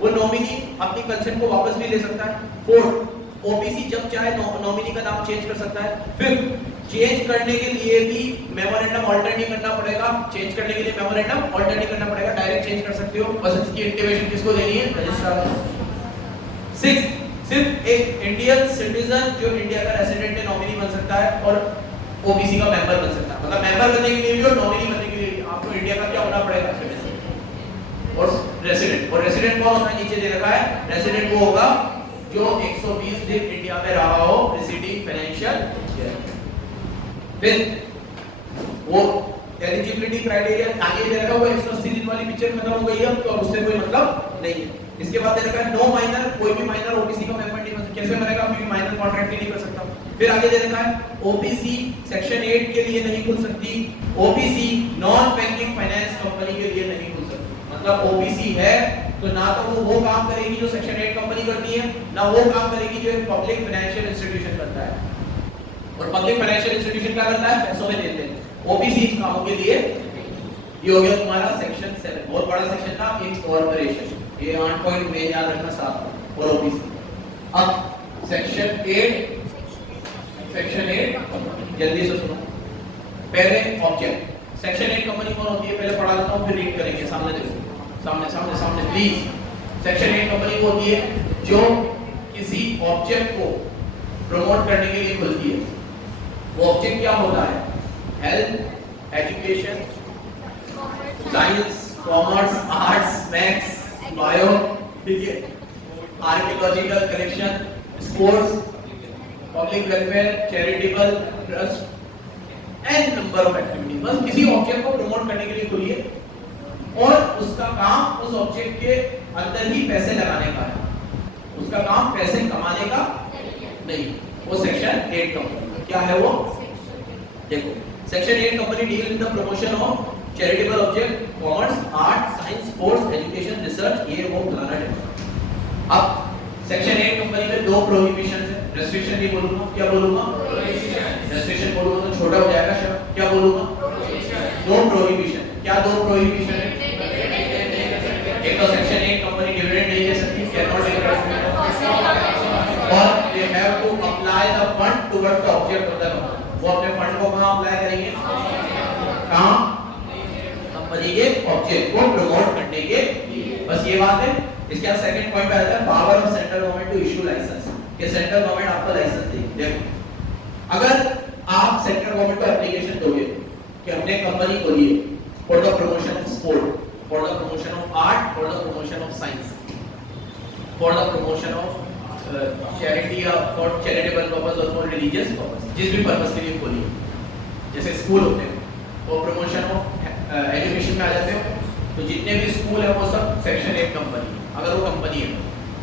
वो नॉमिनी अपनी कंसेंट को वापस भी ले सकता है। फोर्थ, ओबीसी जब चाहे नॉमिनी का नाम चेंज कर सकता है। फिफ्थ, चेंज करने के लिए भी मेमोरेंडम ऑल्टर नहीं करना पड़ेगा, चेंज करने के लिए मेमोरेंडम ऑल्टर नहीं करना पड़ेगा, डायरेक्ट चेंज कर सकते हो, बस इसकी इंटीमेशन किसको देनी है? रजिस्ट्रार को। सिक्स, सिर्फ एक इंडियन सिटीजन जो इंडिया का रेसिडेंट है नॉमिनी बन सकता है, और ओबीसी का मेंबर बन सकता है। मतलब मेंबर बनने के लिए भी और नॉमिनी बनने के लिए भी आपको इंडिया का क्या होना पड़ेगा? सिटीजन और रेसिडेंट। और रेसिडेंट कौन होता है? नीचे दे रखा है, रेसिडेंट वो होगा जो 120 दिन इंडिया में रहा हो प्रीसीडिंग फाइनेंशियल ईयर। फिर वो एलिजिबिलिटी क्राइटेरिया आगे दे रखा है, वो 180 दिन वाली पिक्चर खत्म हो गई है, तो अब उससे कोई मतलब नहीं है। इसके बाद दे रखा है नो माइनर, कोई भी माइनर ओबीसी का मेंबर नहीं बन सकता। कैसे बनेगा? क्योंकि माइनर कॉन्ट्रैक्ट नहीं कर सकता। फिर आगे दे रखा है ओबीसी सेक्शन 8 के लिए नहीं खुल सकती, OBC non banking finance company के लिए नहीं खुल सकती। मतलब ओबीसी है तो ना तो वो काम करेगी जो सेक्शन 8 कंपनी करती है, ना वो काम करेगी जो एक पब्लिक फाइनेंशियल इंस्टीट्यूशन करता है। और पब्लिक फाइनेंशियल इंस्टीट्यूशन क्या करता है? पैसों में लेते हैं। ओबीसी इन कामों के लिए ये हो गया तुम्हारा सेक्शन 7, बहुत बड़ा सेक्शन था, इनकॉर्पोरेशन। ये 8 पॉइंट में याद रखना साथ और ओबीसी। अब सेक्शन 8 जल्दी से सुनो। पहले ऑब्जेक्ट। सेक्शन 8 कंपनी कौन होती है? पहले पढ़ा देता हूं, फिर रीड करेंगे। सामने देखो, सामने प्लीज। सेक्शन 8 कंपनी वो होती है जो किसी ऑब्जेक्ट को प्रमोट करने के लिए खुलती है। वो ऑब्जेक्ट क्या होता है? Health, education, science, commerce, arts, maths, bio, ठीक है, archaeological collection, sports, public welfare, charitable trust and number of activities. बस किसी ऑब्जेक्ट को प्रमोट करने के लिए खुली है, और उसका काम उस ऑब्जेक्ट के अंदर ही पैसे लगाने का है, उसका काम पैसे कमाने का नहीं। वो सेक्शन 8 कंपनी क्या है? वो देखो, section 8 company deal in the promotion of charitable object, commerce, art, science, sports, education, research, ये वो फलाना है। अब सेक्शन 8 कंपनी में दो प्रोहिबिशन है। रेस्ट्रिक्शन नहीं बोलूंगा, क्या बोलूंगा? रेस्ट्रिक्शन बोलूंगा तो छोटा हो जाएगा शब्द, क्या बोलूंगा? दो प्रोहिबिशन। क्या दो प्रोहिबिशन है? एक तो सेक्शन 8 कंपनी डिविडेंड नहीं दे सकती, कैन नॉट टेक, और they have to apply the fund towards the object of the company. वो अपने फंड को कहां अप्लाई करेंगे? के ऑब्जेक्ट को प्रमोट करने के लिए। बस ये बात है। इसके बाद सेकंड पॉइंट पे आता है power of central government to issue licence, कि सेंट्रल गवर्नमेंट आपको लाइसेंस देगी। देखो अगर आप सेंट्रल गवर्नमेंट को एप्लीकेशन दोगे कि हमने कंपनी खोली है for the promotion of sport, for the promotion of art, for the promotion of science, for the promotion of charity या फॉर चैरिटेबल पर्पस और फॉर रिलीजियस पर्पस, जिस भी पर्पस के लिए खोली है, जैसे स्कूल होते हैं वो प्रमोशन ऑफ एजुकेशन में आ जाते हो, तो जितने भी स्कूल है वो सब सेक्शन 1 कंपनी है, अगर वो कंपनी है।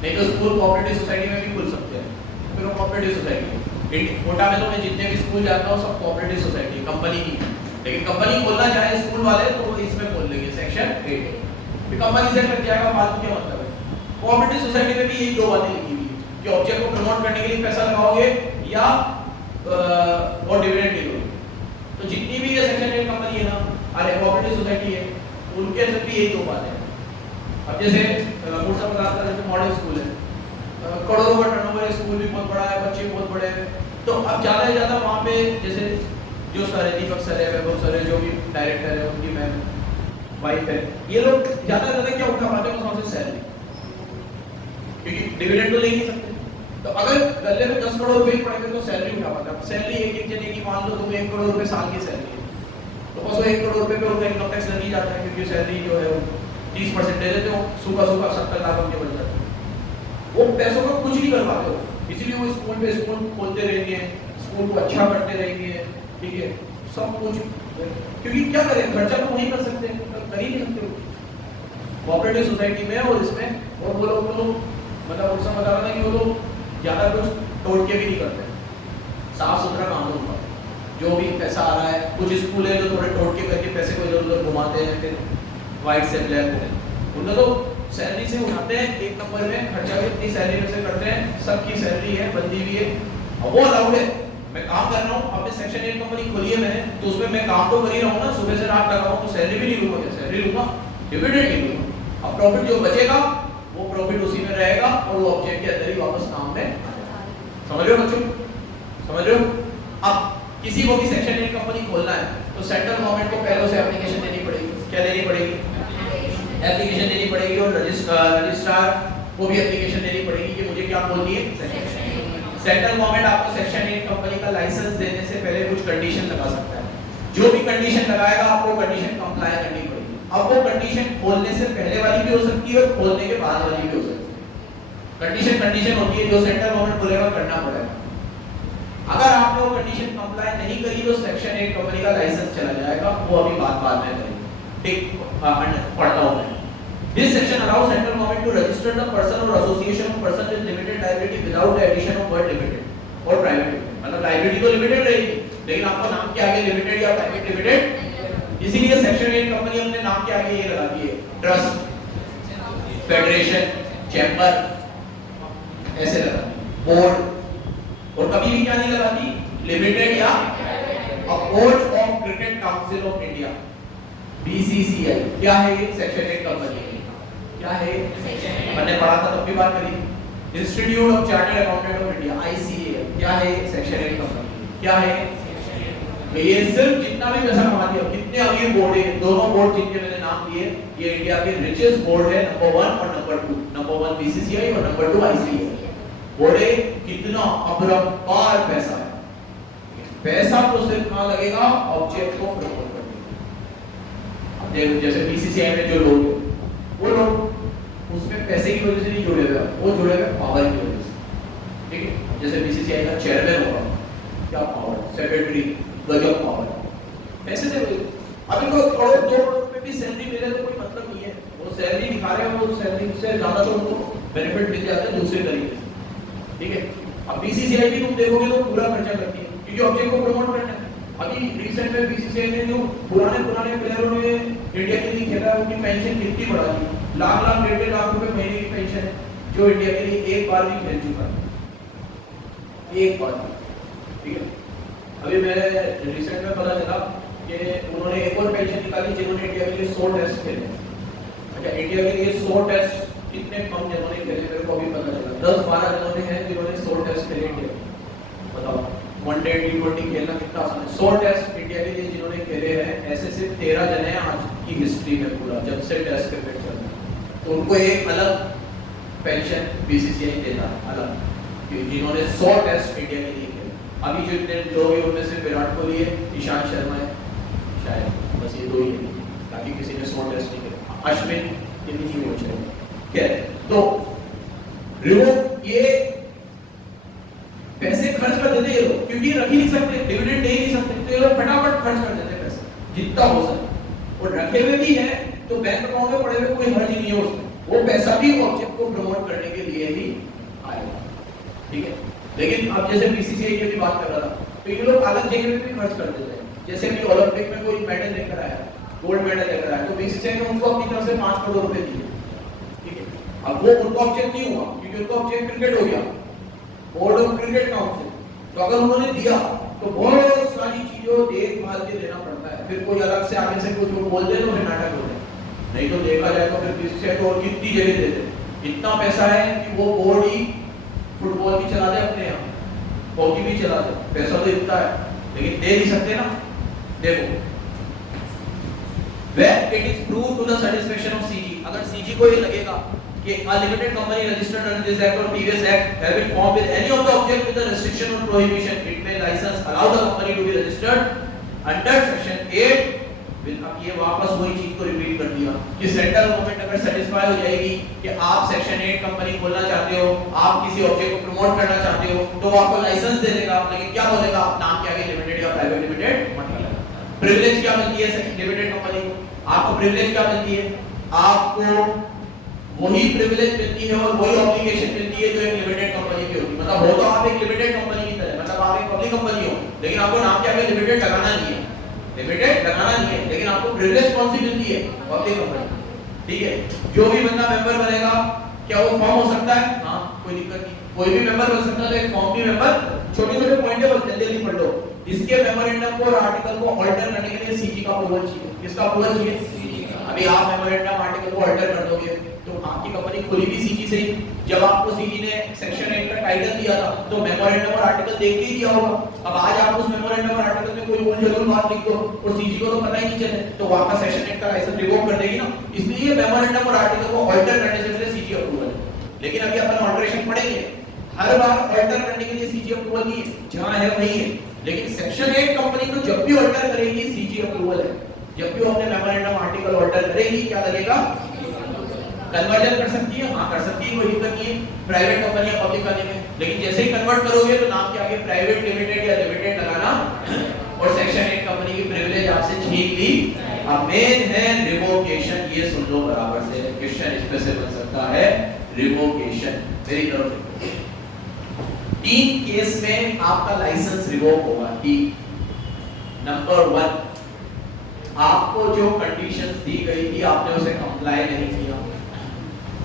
नहीं तो स्कूल कोऑपरेटिव सोसाइटी में भी खुल सकते हैं, फिर वो कोऑपरेटिव सोसाइटी। कोटा में तो मैं जितने भी स्कूल जाता हूँ सब कोऑपरेटिव सोसाइटी कंपनी की, लेकिन कंपनी खोलना चाहे स्कूल वाले तो इसमें खोल लेंगे सेक्शन 8, फिर कंपनी से लग जाएगा, फालतू क्या मतलब है। कोऑपरेटिव सोसाइटी में भी यही दो बातें लिखी हुई है कि ऑब्जेक्ट को प्रमोट करने के लिए पैसा लगाओगे या और डिविडेंड ले लोगे। तो जितनी भी ये सेक्शन 8 कंपनी है ना, अरे कोऑपरेटिव सोसाइटी है, उनके अंदर भी यही दो बातें हैं। अब जैसे मुर्सा प्रकाश का जैसे मॉडल स्कूल है, करोड़ों का टर्नओवर है, स्कूल भी बहुत बड़ा है, बच्चे बहुत बड़े हैं, तो अब ज़्यादा से ज़्यादा वहाँ पे जैसे जो सर है, दीपक सर है, वैभव सर है, जो भी डायरेक्टर है, उनकी मैम वाइफ है, ये लोग ज़्यादा से ज़्यादा क्या उठा पाते हैं उसमें से सैलरी, क्योंकि डिविडेंड तो ले नहीं सकते। तो अगर गले में 10 करोड़ रुपए पड़ेंगे तो सैलरी उठा पाता है। सैलरी एक जने की मान लो तुम्हें 1 करोड़ रुपए साल की सैलरी है, तो बस वो 1 करोड़ रुपए पे उनका इनकम टैक्स लग ही जाता है, क्योंकि सैलरी जो है 30% दे देते हो, सूखा 70 लाख उनके बन जाते हैं। वो पैसों का कुछ नहीं कर पाते हो, इसीलिए वो स्कूल पे स्कूल खोलते रहेंगे, स्कूल को अच्छा करते रहेंगे, ठीक है, सब कुछ, क्योंकि क्या करें, खर्चा तो वही कर सकते हैं, कर ही नहीं सकते कोऑपरेटिव सोसाइटी में और इसमें। और वो लोग तो मतलब उससे बता रहा था कि वो लोग ज़्यादा कुछ तोड़ के भी नहीं करते, साफ सुथरा काम होगा, जो भी पैसा आ रहा है। कुछ स्कूल है जो थोड़े तोड़ के करके पैसे को इधर उधर घुमाते हैं, फिर वाइट से ब्लैक होते हैं, उनका तो सैलरी से उठाते हैं, 1 नंबर में खर्चा भी अपनी सैलरी में से करते हैं, सबकी सैलरी है, बंदी भी है, और वो अलाउड है। मैं काम कर रहा हूँ, अपने सेक्शन 8 कंपनी खोली है मैंने, तो उसमें मैं काम तो कर ही रहा हूँ ना, सुबह से रात तक रहा हूँ, तो सैलरी भी नहीं लूंगा, सैलरी लूंगा, डिविडेंड नहीं लूंगा। अब प्रॉफिट जो बचेगा वो प्रॉफिट उसी में रहेगा और वो ऑब्जेक्ट के अंदर ही वापस काम में। समझ रहे हो बच्चों, समझ रहे हो? अब किसी को भी सेक्शन 8 कंपनी खोलना है तो सेंट्रल गवर्नमेंट को पहले उसे एप्लीकेशन देनी पड़ेगी। क्या देनी पड़ेगी? एप्लीकेशन देनी पड़ेगी, और रजिस्ट्रार को भी एप्लीकेशन देनी पड़ेगी कि मुझे क्या खोलनी है, सेंट्रल गवर्नमेंट आपको सेक्शन 8 कंपनी का लाइसेंस देने से पहले कुछ कंडीशन लगा सकता है। जो भी कंडीशन लगाएगा आपको कंडीशन कंप्लाई करनी पड़ेगी। अब वो कंडीशन खोलने से पहले वाली भी हो सकती है और खोलने के बाद वाली भी हो सकती है। कंडीशन होती है जो सेंट्रल गवर्नमेंट बोलेगा करना पड़ेगा। अगर आपने वो कंडीशन कंप्लाई नहीं करी तो सेक्शन 8 कंपनी का लाइसेंस चला जाएगा, वो अभी बाद में करेंगे। ठीक, पढ़ता हूं मैं। This section allows central government to register the person or association of person with limited liability without the addition of word limited or private limited। मतलब लायबिलिटी तो लिमिटेड रहेगी, लेकिन आपको नाम के आगे लिमिटेड या प्राइवेट लिमिटेड, इसीलिए सेक्शन 8 कंपनी अपने नाम के आगे ये लगाती है, ट्रस्ट, फेडरेशन, चैम्बर, ऐसे लगाती, बोर्ड, और कभी भी क्या नहीं लगाती, लिमिटेड या board of cricket council of India, BCCI। क्या है ये? Section 8 company. क्या है? मैंने पढ़ा था तब भी बात करी। Institute of chartered accountant of India, ICAI। क्या है? Section 8 company. क्या है? ये सिर्फ जितना भी पैसा कमा दिया, कितने अमीर बोर्ड है, दोनों बोर्ड जिनके मैंने नाम लिए, ये इंडिया के रिचेस्ट बोर्ड है, नंबर 1 और नंबर 2। नंबर 1 BCCI और नंबर 2 ICAI। बोर्ड है, कितना अपरंपार पैसा है। पैसा तो सिर्फ कहां लगेगा? ऑब्जेक्ट को प्रमोट करने में। जैसे BCCI में जो लोग, वो लोग उसमें पैसे की वजह से नहीं जुड़े हुए, वो जुड़े हुए पावर की वजह से। ठीक है, जैसे BCCI का चेयरमैन होगा, क्या पावर, सेक्रेटरी, गजब पावर, पैसे से। अब इनको करोड़ 2 करोड़ रुपए भी सैलरी मिले तो कोई मतलब नहीं है, वो सैलरी दिखा रहे हैं, वो सैलरी से ज्यादा तो उनको बेनिफिट मिल जाता है दूसरे तरीके से। ठीक है, अब BCCI भी तुम देखोगे तो पूरा खर्चा करती है, क्योंकि ऑब्जेक्ट को प्रमोट करना है। अभी रिसेंट में BCCI ने जो पुराने प्लेयरों ने इंडिया के लिए खेला, उनकी पेंशन कितनी बढ़ा दी, लाख 1.5 लाख रुपए महीने की पेंशन है, जो इंडिया के लिए एक बार भी खेल चुका है, एक बार। ठीक है, अभी मेरे रिसेंट में पता चला कि उन्होंने एक और पेंशन निकाली जिन्होंने इंडिया के लिए 100 टेस्ट खेले। अच्छा, इंडिया के लिए 100 टेस्ट कितने कम जनों ने खेले, मेरे को अभी पता चला 10-12 जनों ने हैं जिन्होंने 100 टेस्ट खेले इंडिया। बताओ, वनडे T20 खेलना कितना आसान है। 100 टेस्ट इंडिया के लिए जिन्होंने खेले हैं, ऐसे सिर्फ 13 जने हैं आज की हिस्ट्री में पूरा जब से टेस्ट क्रिकेट चल रहा है, तो उनको एक अलग पेंशन बीसीसीआई देता है अलग, जिन्होंने 100 टेस्ट इंडिया के लिए खेले। अभी जो इतने लोग हैं उनमें से विराट कोहली है, ईशांत शर्मा है, शायद बस ये दो ही है, ताकि किसी ने 100 टेस्ट नहीं खेले। अश्विन ये नहीं हो चाहिए क्या है। तो रिवॉर्ड ये पैसे खर्च कर देते ये लोग, क्योंकि रख ही नहीं सकते, डिविडेंड दे ही नहीं सकते, तो ये लोग फटाफट खर्च कर देते पैसे जितना हो सके। और रखे हुए भी हैं तो बैंक अकाउंट में पड़े हुए कोई हर्ज नहीं है उसमें, वो पैसा भी ऑब्जेक्ट को प्रमोट करने के लिए ही आएगा, ठीक है। लेकिन अब जैसे बीसीसीआई की भी बात कर रहा था, तो ये लोग अलग जगह पे भी खर्च कर देते हैं। जैसे कि ओलंपिक में कोई मेडल लेकर आया, गोल्ड मेडल लेकर आया, तो बीसीसीआई ने उनको अपनी तरफ से 5 करोड़ रुपए दिए, ठीक है। अब वो उनका ऑब्जेक्ट नहीं हुआ क्योंकि उनका ऑब्जेक्ट क्रिकेट हो गया, बोर्ड ऑफ क्रिकेट काउंसिल, तो अगर उन्होंने दिया तो बहुत सारी चीजों देखभाल के देना पड़ता है। फिर कोई अलग से आगे से कुछ बोल दे तो फिर नाटक हो जाए, नहीं तो देखा जाए तो फिर बीसीसीआई को और कितनी जगह दे दे, इतना पैसा है कि वो बोर्ड ही फुटबॉल भी चला दे अपने यहाँ, हॉकी भी चला दे, पैसा तो इतना है, लेकिन दे नहीं सकते ना। देखो when it is proved to the satisfaction of CG, अगर CG को ये लगेगा कि a limited company registered under this act or previous act have been formed with any of the object with the restriction or prohibition, it may license allow the company to be registered under section 8 with। अब ये वापस वही चीज को repeat कर दिया कि central government अगर सेटिस्फाई हो जाएगी कि आप सेक्शन 8 कंपनी खोलना चाहते हो, आप किसी ऑब्जेक्ट को प्रमोट करना चाहते हो, तो वो आपको लाइसेंस दे देगा। लेकिन क्या बोलेगा, आप नाम के आगे लिमिटेड या प्राइवेट लिमिटेड मत लगाना। प्रिविलेज क्या मिलती है लिमिटेड कंपनी को, आपको प्रिविलेज क्या मिलती है, आपको वही प्रिविलेज मिलती है और वही ऑब्लिगेशन मिलती है जो एक लिमिटेड कंपनी की होती है। मतलब हो तो आप एक लिमिटेड कंपनी की तरह, मतलब आप एक पब्लिक कंपनी हो, लेकिन आपको नाम के आगे लिमिटेड लगाना नहीं है, लिमिटेड लगाना नहीं है, लेकिन आपको प्रिविलेज कौन सी मिलती है, पब्लिक कंपनी, ठीक है। जो भी बंदा मेंबर बनेगा, क्या वो फॉर्म हो सकता है, हाँ कोई दिक्कत नहीं, कोई भी मेंबर बन सकता है। तो एक फॉर्म भी मेंबर, छोटे-छोटे पॉइंट है, बस जल्दी पढ़ लो। इसके मेमोरेंडम को और आर्टिकल को अल्टर करने के लिए सीजी का अप्रूवल चाहिए। किसका अप्रूवल चाहिए, सीजी का। अभी आप मेमोरेंडम आर्टिकल को अल्टर कर दोगे तो आपकी कंपनी खुली भी सीजी से ही। जब आपको सीजी ने सेक्शन 8 का टाइटल दिया था तो मेमोरेंडम और आर्टिकल देख के ही दिया होगा। अब आज आप उस मेमोरेंडम और आर्टिकल में कोई उलझुल बात लिख दो और सीजी को तो पता ही नहीं चले, तो वो आपका सेक्शन 8 का लाइसेंस रिवोक कर देगी ना। इसलिए मेमोरेंडम और आर्टिकल को अल्टर करने से पहले सीजी अप्रूवल है। लेकिन अभी अपन अल्टरेशन पढ़ेंगे, हर बार अल्टर करने के लिए सीजी अप्रूवल नहीं है, जहां है वही है। लेकिन सेक्शन 8 कंपनी तो जब भी अल्टर करेगी सीजी अप्रूवल है। जब भी वो अपने मेमोरेंडम आर्टिकल अल्टर करेगी, क्या लगेगा, कन्वर्जन कर सकती है, हाँ कर सकती है, कोई दिक्कत नहीं है प्राइवेट कंपनी या पब्लिक कंपनी में। लेकिन जैसे ही कन्वर्ट करोगे तो नाम के आगे प्राइवेट लिमिटेड या लिमिटेड लगाना और सेक्शन 8 कंपनी की प्रिविलेज आपसे छीन ली। अब मेन है रिवोकेशन, ये सुन लो बराबर से, क्वेश्चन इस पे से बन सकता है रिवोकेशन। Very good. 3 केस में आपका लाइसेंस रिवोक होगा। ठीक, नंबर 1, आपको जो कंडीशंस दी गई थी आपने उसे कंप्लाई नहीं किया।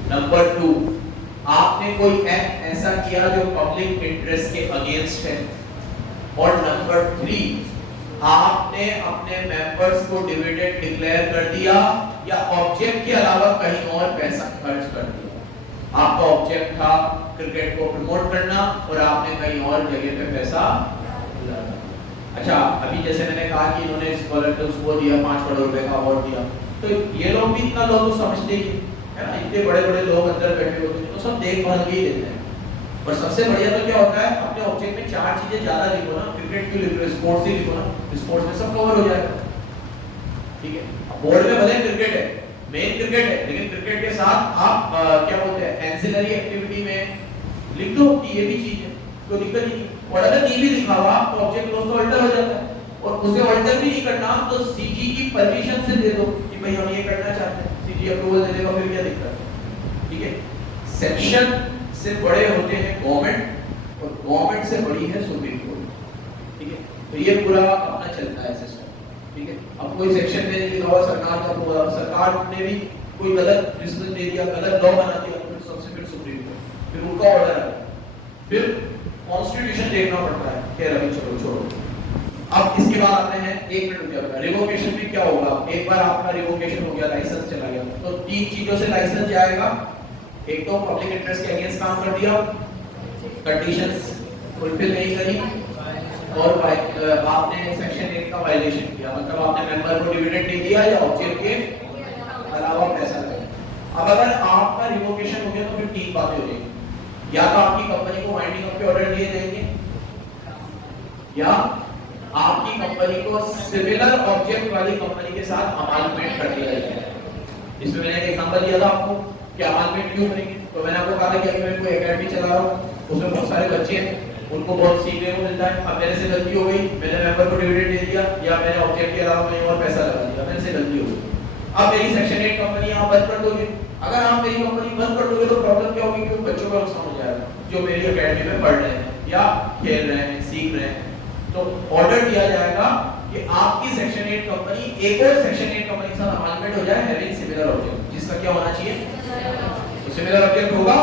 नंबर 2, आपने कोई एक्ट ऐसा किया जो पब्लिक इंटरेस्ट के अगेंस्ट है। और नंबर 3, आपने अपने मेंबर्स को डिविडेंड डिक्लेयर कर दिया या ऑब्जेक्ट के अलावा कहीं और पैसा खर्च कर दिया। आपका ऑब्जेक्ट था क्रिकेट को प्रमोट करना और आपने कहीं और जगह पे पैसा लगाया। अच्छा, अभी जैसे मैंने कहा कि इन्होंने स्कॉलरशिप को दिया, 5 करोड़ रुपए का अवार्ड दिया, तो ये लोग भी इतना लोग तो समझते ही है ना, इतने बड़े-बड़े लोग अंदर बैठे होते हैं तो सब देखभाल भी देते हैं। और सबसे बढ़िया तो क्या होता है, अपने ऑब्जेक्ट में 4 चीजें ज्यादा लिखो ना, क्रिकेट की लिखो, स्पोर्ट्स ही लिखो ना, स्पोर्ट्स में सब कवर हो जाएगा। ठीक है, बोर्ड में भले क्रिकेट है, मेन क्रिकेट है, लेकिन क्रिकेट के साथ आप क्या बोलते हैं एंसिलरी एक्टिविटी में लिख दो कि ये भी चीज है, कोई दिक्कत नहीं। और अगर नहीं भी लिखा हुआ तो ऑब्जेक्ट क्लोज तो अल्टर हो जाता है, और उसे अल्टर भी नहीं करना तो सीजी की परमिशन से दे दो कि भाई हम ये करना चाहते हैं, सीजी अप्रूवल दे देगा, फिर क्या दिक्कत है। ठीक है, सेक्शन से बड़े होते हैं गवर्नमेंट और गवर्नमेंट से बड़ी है सुप्रीम कोर्ट। ठीक है, तो ये पूरा अपना चलता है सिस्टम। ठीक है, अब कोई सेक्शन में लिखा हुआ सरकार का अप्रूवल, सरकार ने भी कोई गलत डिसीजन दे दिया, गलत लॉ बना दिया, फिर सबसे फिर सुप्रीम कोर्ट, फिर उनका ऑर्डर आया, फिर कॉन्स्टिट्यूशन देखना पड़ता है। खैर अभी चलो छोड़ो। अब इसके बाद आते हैं, 1 मिनट रुक जाओ, रिवोकेशन में क्या होगा। एक बार आपका रिवोकेशन हो गया, लाइसेंस चला गया, तो 3 चीजों से लाइसेंस जाएगा। एक तो पब्लिक इंटरेस्ट के अगेंस्ट काम कर दिया, कंडीशंस फुलफिल नहीं करी, और आपने सेक्शन 8 का वायलेशन किया, मतलब आपने मेंबर को डिविडेंड नहीं दिया या ऑब्जेक्ट के अलावा पैसा लगा। अब अगर आपका रिवोकेशन हो गया तो फिर तीन बातें हो जाएंगी, या तो आपकी कंपनी को वाइंडिंग अप के ऑर्डर दिए जाएंगे, या आपकी कंपनी को सिमिलर ऑब्जेक्ट वाली कंपनी के साथ अमालमेंट कर दिया जाएगा। इसमें मैंने एक एग्जांपल दिया था आपको कि अमालमेंट क्यों करेंगे, तो मैंने आपको कहा था कि मैं कोई एकेडमी चला रहा हूँ, उसमें बहुत सारे बच्चे हैं, उनको बहुत सीखने को मिलता है। अब मेरे से गलती हो गई, मैंने मेंबर को डिविडेंड दे दिया या मैंने ऑब्जेक्ट के अलावा कहीं और पैसा लगा दिया, मेरे से गलती हो गई। अब मेरी सेक्शन 8 कंपनी आप बंद कर दोगे। अगर आप मेरी कंपनी बंद कर दोगे तो प्रॉब्लम क्या होगी कि बच्चों का नुकसान हो जाएगा जो मेरी एकेडमी में पढ़ रहे हैं या खेल रहे हैं, सीख रहे हैं। तो ऑर्डर दिया जाएगा कि आपकी सेक्शन 8 कंपनी एक और सेक्शन 8 कंपनी के साथ अमालमेंट हो जाए हैविंग सिमिलर ऑब्जेक्ट, जिसका क्या होना चाहिए, सिमिलर ऑब्जेक्ट होगा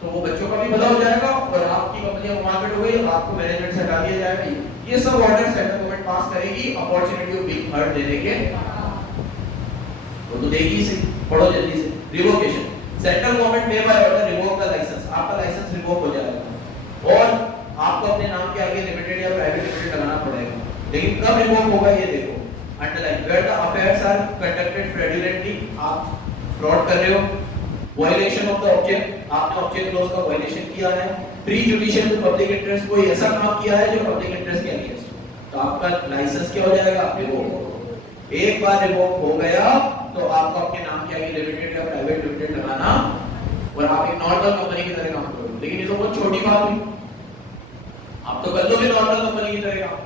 तो वो बच्चों का भी भला हो जाएगा और आपकी कंपनी अमालमेंट हो गई, आपको मैनेजमेंट से हटा दिया जाएगा। ये सब ऑर्डर सेंट्रल गवर्नमेंट पास करेगी अपॉर्चुनिटी ऑफ बीइंग हर्ड देने के, तो देगी इसे, पढ़ो जल्दी से। Revocation, central government may by order revoke the licence, आपका लाइसेंस रिवोक हो जाएगा और आपको अपने नाम के आगे लिमिटेड या प्राइवेट लिमिटेड लगाना पड़ेगा। लेकिन कब रिवोक होगा ये देखो, underline, where the affairs are conducted fraudulently, आप फ्रॉड कर रहे हो, वायलेशन ऑफ द ऑब्जेक्ट, आपने ऑब्जेक्ट क्लॉज का वायलेशन किया है, prejudicial with public interest, कोई ऐसा काम किया है जो पब्लिक इंटरेस्ट के अगेंस्ट, तो आपका लाइसेंस क्या हो जाएगा, रिवोक। एक बार रिवोक हो गया तो आपको अपने नाम के आगे लिमिटेड या प्राइवेट लिमिटेड लगाना और आप एक नॉर्मल कंपनी की तरह काम करोगे। लेकिन ये तो बहुत छोटी बात हुई, आप तो कर लोगे नॉर्मल कंपनी की तरह काम।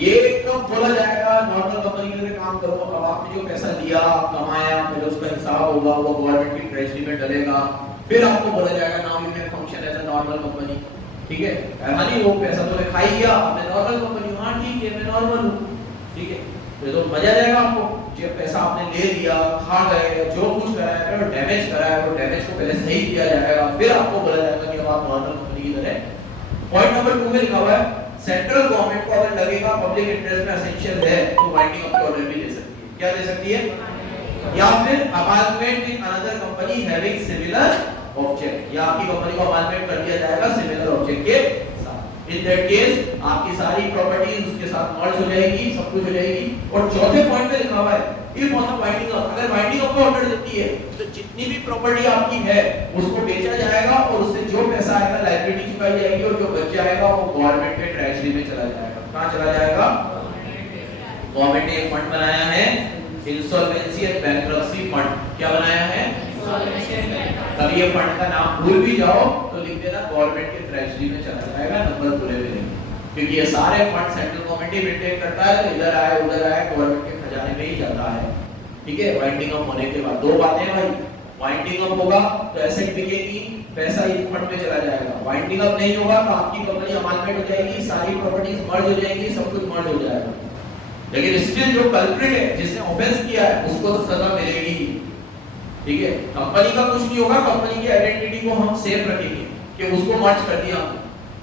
ये कब बोला जाएगा नॉर्मल कंपनी की तरह काम करो, अब आपने जो पैसा दिया कमाया फिर उसका हिसाब होगा, वो गवर्नमेंट की ट्रेजरी में डलेगा, फिर आपको बोला जाएगा now you can function as a normal company. ठीक है, हां वो पैसा तो खा ही गया, मैं नॉर्मल कंपनी हूं, हां ठीक है मैं नॉर्मल हूं, ठीक है, तो मजा आ जाएगा आपको। जब पैसा आपने ले लिया, खा गए, जो कुछ कराया है, डैमेज कराया है, वो डैमेज को पहले सही किया जाएगा, फिर आपको बोला जाएगा कि अब आप नॉर्मल कंपनी की तरह। पॉइंट नंबर 2 में लिखा हुआ है सेंट्रल गवर्नमेंट को अगर लगेगा पब्लिक इंटरेस्ट में एसेंशियल है तो वाइंडिंग अप के ऑर्डर भी दे सकती है। क्या दे सकती है, या फिर amalgamation with another company having similar object, या आपकी कंपनी को अमालमेंट कर दिया जाएगा सिमिलर ऑब्जेक्ट के साथ। इन दैट केस आपकी सारी प्रॉपर्टीज उसके साथ मर्ज हो जाएगी, सब कुछ हो जाएगी। और चौथे पॉइंट में लिखा हुआ है if on the winding up, अगर वाइंडिंग अप का ऑर्डर देती है तो जितनी भी प्रॉपर्टी आपकी है उसको बेचा जाएगा और उससे जो पैसा आएगा लायबिलिटी चुकाई जाएगी और जो बच जाएगा वो गवर्नमेंट के ट्रेजरी में चला जाएगा। कहां चला जाएगा, गवर्नमेंट ने एक फंड बनाया है इंसॉल्वेंसी एंड बैंक्रप्सी फंड। क्या बनाया है, कभी ये फंड का नाम भूल भी जाओ तो लिख देना गवर्नमेंट के ट्रेजरी में चला जाएगा, नंबर पूरे में नहीं, क्योंकि ये सारे फंड सेंट्रल गवर्नमेंट ही मेंटेन करता है, तो इधर आए उधर आए गवर्नमेंट के खजाने में ही जाता है। ठीक है, वाइंडिंग अप होने के बाद दो बातें भाई, वाइंडिंग अप होगा तो एसेट बिकेगी, पैसा इस फंड में चला जाएगा, वाइंडिंग अप नहीं होगा तो आपकी कंपनी अमालमेंट हो जाएगी, सारी प्रॉपर्टीज मर्ज हो जाएंगी, सब कुछ मर्ज हो जाएगा। लेकिन स्टिल जो कल्प्रिट है, जिसने ऑफेंस किया है, उसको तो सजा मिलेगी। ठीक है, कंपनी का कुछ नहीं होगा, कंपनी की आइडेंटिटी को हम सेफ रखेंगे कि उसको मर्ज कर दिया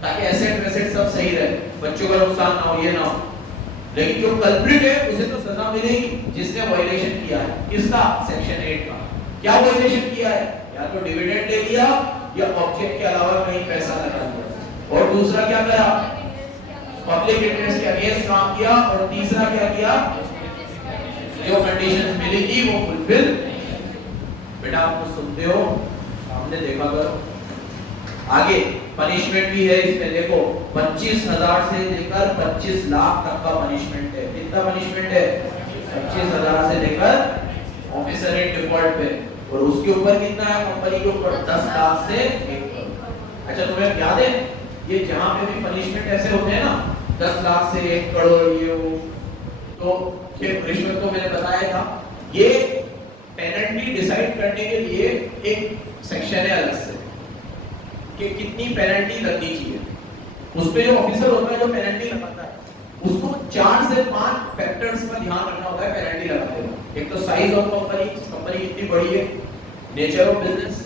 ताकि एसेट वेसेट सब सही रहे, बच्चों का नुकसान ना हो, ये ना हो। लेकिन जो कल्प्रिट है उसे तो सजा मिलेगी जिसने वायलेशन किया है, किसका, सेक्शन 8 का। क्या वायलेशन किया है, या तो डिविडेंड ले लिया या ऑब्जेक्ट के अलावा कहीं पैसा लगा दिया, और दूसरा क्या करा, पब्लिक इंटरेस्ट के अगेंस्ट काम किया, और तीसरा क्या किया, जो कंडीशंस मिली थी वो फुलफिल। बेटा आप कुछ सुनते हो, सामने देखा करो। आगे पनिशमेंट भी है इसमें, देखो 25,000 से लेकर 25 लाख तक का पनिशमेंट है। कितना पनिशमेंट है, 25,000 से लेकर ऑफिसर इन डिफॉल्ट पे, और उसके ऊपर कितना है, कंपनी के ऊपर 10 लाख से 1 करोड़। अच्छा तुम्हें याद है ये जहां पे भी पनिशमेंट ऐसे होते हैं ना, 10 लाख से 1 करोड़ ये वो, तो फिर रिश्वत तो मैंने बताया था, ये पेनल्टी डिसाइड करने के लिए एक सेक्शन है अलग से कि कितनी पेनल्टी लगनी चाहिए। उसपे जो ऑफिसर होता है जो पेनल्टी लगाता है, उसको 4 से 5 फैक्टर्स का ध्यान रखना होता है पेनल्टी लगाते वक्त। एक तो साइज ऑफ कंपनी, कंपनी कितनी बड़ी है, nature of business,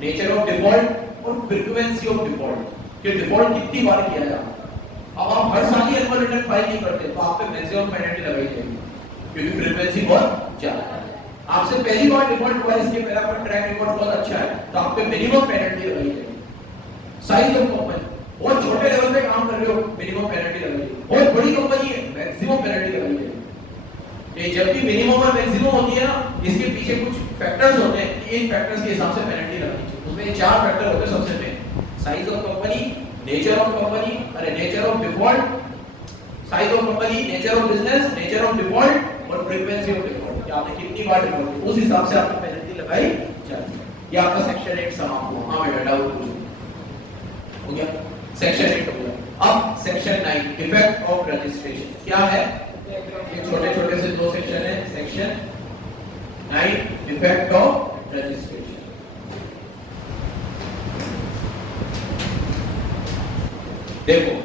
nature of default और फ्रीक्वेंसी ऑफ डिफॉल्ट, कि डिफॉल्ट कितनी बार किया जाता है। अब आप हर साल ही एनुअल रिटर्न फाइल नहीं करते तो आप पे मैक्सिमम पेनल्टी लगाई जाएगी, क्योंकि फ्रीक्वेंसी बहुत ज्यादा है। आपसे पहली बार डिफॉल्ट हुआ, इसके पहला पर ट्रैक रिकॉर्ड बहुत अच्छा है, तो आप पे मिनिमम पेनल्टी लगाई जाएगी। साइज ऑफ कंपनी, बहुत छोटे लेवल पे कर रहे हो मिनिमम पेनल्टी लगाई जाएगी। बहुत बड़ी कंपनी है मैक्सिमम पेनल्टी लगाई जाएगी। ये जब भी मिनिमम और मैक्सिमम होती है ना, इसके पीछे कुछ फैक्टर्स होते हैं कि इन फैक्टर्स के हिसाब से पेनल्टी लगनी चाहिए। उसमें चार फैक्टर होते हैं सबसे पहले, size of company, nature of company, अरे nature of default, size of company, nature of business, nature of default और फ्रीक्वेंसी ऑफ डिफॉल्ट, कि आपने कितनी बार डिफॉल्ट की, उस हिसाब से आपको पेनल्टी लगाई जाती है। ये आपका सेक्शन 8 समाप्त हुआ। हां बेटा डाउट पूछो। हो गया सेक्शन 8 हो गया। अब सेक्शन 9 इफेक्ट ऑफ रजिस्ट्रेशन क्या है? ये छोटे-छोटे से दो सेक्शन है। Section 9 effect of registration. देखो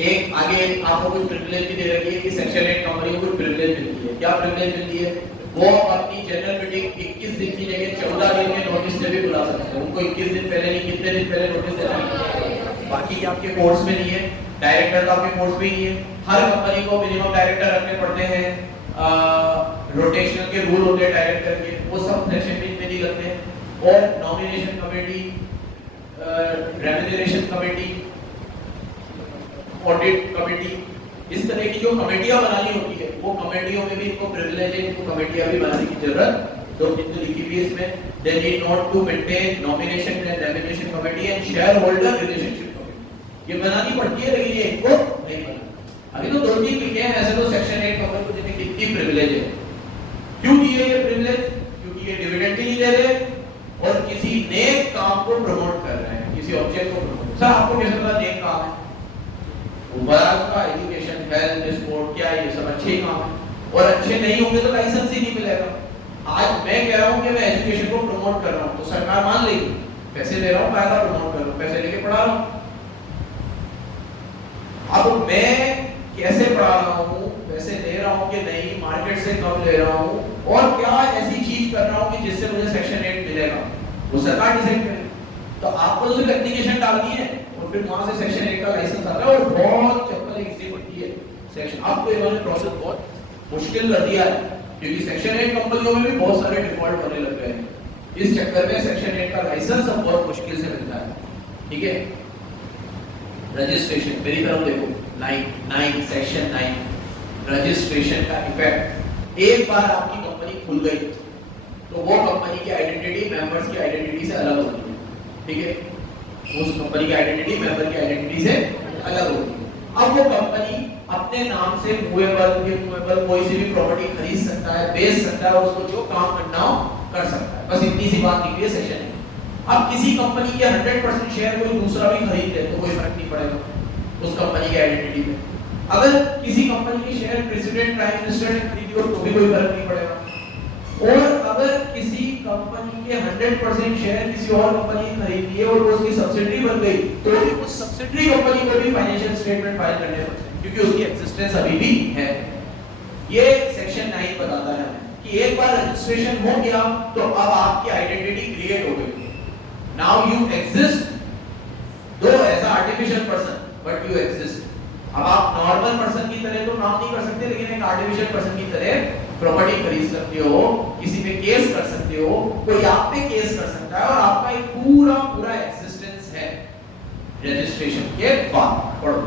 एक आगे आपको कुछ प्रिविलेज भी दे रखी है कि सेक्शन 8 कंपनी को कुछ प्रिविलेज मिलती है। क्या प्रिविलेज मिलती है? वो अपनी जनरल मीटिंग 21 दिन की जगह 14 दिन के नोटिस से भी बुला सकते हैं। उनको 21 दिन पहले नहीं, कितने दिन पहले नोटिस देना है। बाकी आपके कोर्स में नहीं है, डायरेक्टर का आपके कोर्स में नहीं है। हर कंपनी को मिनिमम डायरेक्टर रखने पड़ते हैं, रोटेशनल के रूल होते हैं डायरेक्टर के, वो सब सेक्शन में नहीं लगते हैं। और nomination committee, remuneration committee, audit committee, इस तरह की जो कमेटियां बनानी होती है, वो कमेटियों में भी इनको प्रिविलेज है, इनको कमेटियां भी बनाने की जरूरत तो लिखी हुई है इसमें। They need not to maintain nomination and remuneration committee and shareholder relationship committee. ये बनानी पड़ती है लेकिन ये इनको नहीं बना। अभी तो 2-3 लिखे हैं, ऐसे तो सेक्शन 8 कंपनी को देने कितनी प्रिविलेज है। क्यों दिए ये प्रिविलेज? क्योंकि ये डिविडेंड नहीं ले रहे और किसी नेक काम को प्रमोट कर रहे हैं, किसी ऑब्जेक्ट को प्रमोट। सर आपको कैसे पता नेक काम है? ओवरऑल का एजुकेशन, हेल्थ, स्पोर्ट, क्या ये सब अच्छे काम है। और अच्छे नहीं होंगे तो लाइसेंस ही नहीं मिलेगा। आज मैं कह रहा हूं कि मैं एजुकेशन को प्रमोट कर रहा हूं तो सरकार मान लेगी, पैसे ले रहा हूं, फायदा प्रमोट कर रहा हूं, पैसे लेके पढ़ा रहा हूं। अब मैं कैसे पढ़ा रहा हूं, पैसे ले रहा हूं कि नहीं, मार्केट से कम ले रहा हूं और क्या ऐसी चीज कर रहा हूं कि जिससे मुझे सेक्शन 8 मिलेगा, वो सरकार डिसाइड करे। तो आपको तो सिर्फ एप्लीकेशन डालनी है और फिर वहां से सेक्शन 8 का लाइसेंस आता है और बहुत चप्पल घिसनी पड़ती है सेक्शन। आपको इन्होंने प्रोसेस बहुत मुश्किल कर दिया है क्योंकि सेक्शन 8 कंपनियों में भी बहुत सारे डिफॉल्ट होने लग गए हैं। इस चक्कर में सेक्शन 8 का लाइसेंस अब बहुत मुश्किल से मिलता है। ठीक है, रजिस्ट्रेशन मेरी तरफ देखो, 9 सेक्शन 9 रजिस्ट्रेशन का इफेक्ट। एक बार आपकी कंपनी खुल गई तो वो कंपनी की आइडेंटिटी मेंबर्स की आइडेंटिटी से अलग होती है। ठीक है, उस कंपनी की आइडेंटिटी मेंबर की आइडेंटिटी से अलग होती है। अब वो कंपनी अपने नाम से मूवेबल, इमूवेबल कोई सी भी प्रॉपर्टी खरीद सकता है, बेच सकता है, उसको जो काम करना हो कर सकता है। बस इतनी सी बात निकली है सेक्शन में। अब किसी कंपनी के 100% शेयर कोई दूसरा भी खरीद ले तो कोई फर्क नहीं पड़ेगा उस कंपनी की आइडेंटिटी में। अगर किसी कंपनी के शेयर प्रेसिडेंट, प्राइम मिनिस्टर ने खरीदी हो तो भी कोई फर्क नहीं पड़ेगा। और अगर किसी कंपनी के 100% शेयर किसी और कंपनी ने खरीद लिए और वो उसकी सब्सिडियरी बन गई तो भी उस सब्सिडियरी कंपनी को भी फाइनेंशियल स्टेटमेंट फाइल करने पड़ते हैं क्योंकि उसकी एक्जिस्टेंस अभी भी है। ये सेक्शन 9 बताता है कि एक बार रजिस्ट्रेशन हो गया तो अब आपकी आइडेंटिटी क्रिएट हो गई। Now you exist though as a artificial person but you exist. अब आप नॉर्मल पर्सन की तरह तो नाम नहीं कर सकते लेकिन एक आर्टिफिशियल पर्सन की तरह प्रॉपर्टी खरीद सकते हो, किसी पे केस कर सकते हो, कोई आप पे केस कर सकता है और आपका एक पूरा एक्जिस्टेंस है रजिस्ट्रेशन के बाद। पढ़ो,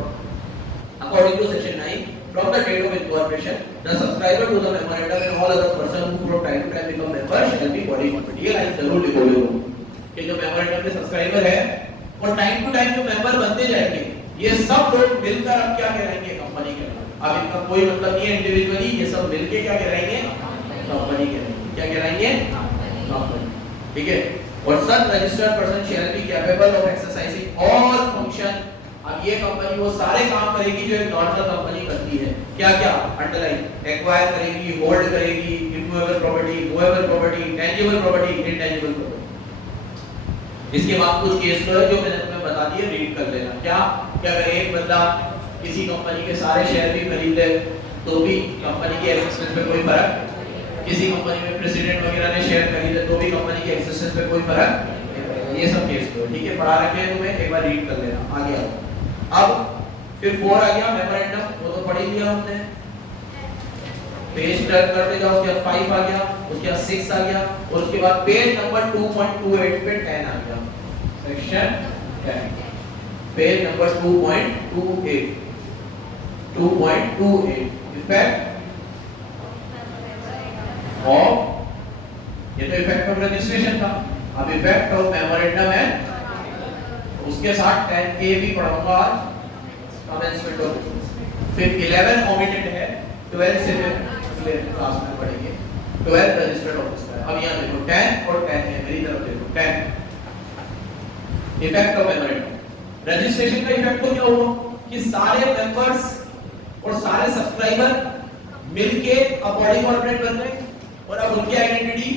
according to section 9 from the date of incorporation the subscriber to the memorandum and all other person who from time to time become member shall be body committee। ये लाइन जरूर लिखोगे कि जो memorandum के subscriber है और time to time जो member बनते जाएंगे ये सब लोग मिलकर अब क्या कहलाएंगे, कंपनी के। अब इनका कोई मतलब नहीं है इंडिविजुअली, ये सब मिलके क्या कहलाएंगे, कंपनी कहलाएंगे। क्या कहलाएंगे, कंपनी। ठीक है, और सच registered person shall be capable of exercising all function. अब ये कंपनी वो सारे काम करेगी जो एक नॉर्मल कंपनी करती है। क्या क्या, अंडरलाइन, एक्वायर करेगी, होल्ड करेगी, immovable property, movable property, tangible property, intangible property. इसके बाद कुछ केस है जो मैंने तुम्हें बता दिए, रीड कर लेना। क्या अगर एक बंदा किसी कंपनी के सारे शेयर भी खरीद ले तो भी कंपनी की एक्जिस्टेंस पे कोई फर्क, किसी कंपनी में प्रेसिडेंट वगैरह ने शेयर खरीदे तो भी कंपनी की एक्जिस्टेंस पे कोई फर्क नहीं पड़ेगा। ये सब केस को ठीक है पढ़ा रखे हैं तुम्हें, एक बार रीड कर लेना। आगे आओ, अब फिर 4 आ गया मेमोरेंडम, वो तो पढ़ ही लिया हमने। पेज टर्न करते जाओ, उसके बाद 5 आ गया, उसके बाद 6 आ गया और उसके बाद पेज नंबर 2.28 पे 10 आ गया, section 10। Page number 2.28 effect of, ये तो इफेक्ट ऑफ रजिस्ट्रेशन था। अब इफेक्ट ऑफ मेमोरेंडम है, उसके साथ 10A भी पढ़ाऊंगा आज, कमेंसमेंट ऑफ बिजनेस। फिर 11 ओमिटेड है, 12 से फिर क्लास में पढ़ेंगे। 12 रजिस्टर्ड ऑफिस का। अब यहाँ देखो 10 और 10 है, मेरी तरफ देखो 10 इफेक्ट ऑफ मेमोरेंडम। रजिस्ट्रेशन का इफेक्ट तो क्या हुआ कि सारे मेंबर्स और सारे सब्सक्राइबर मिलके अब बॉडी कॉर्पोरेट बन गए और अब उनकी identity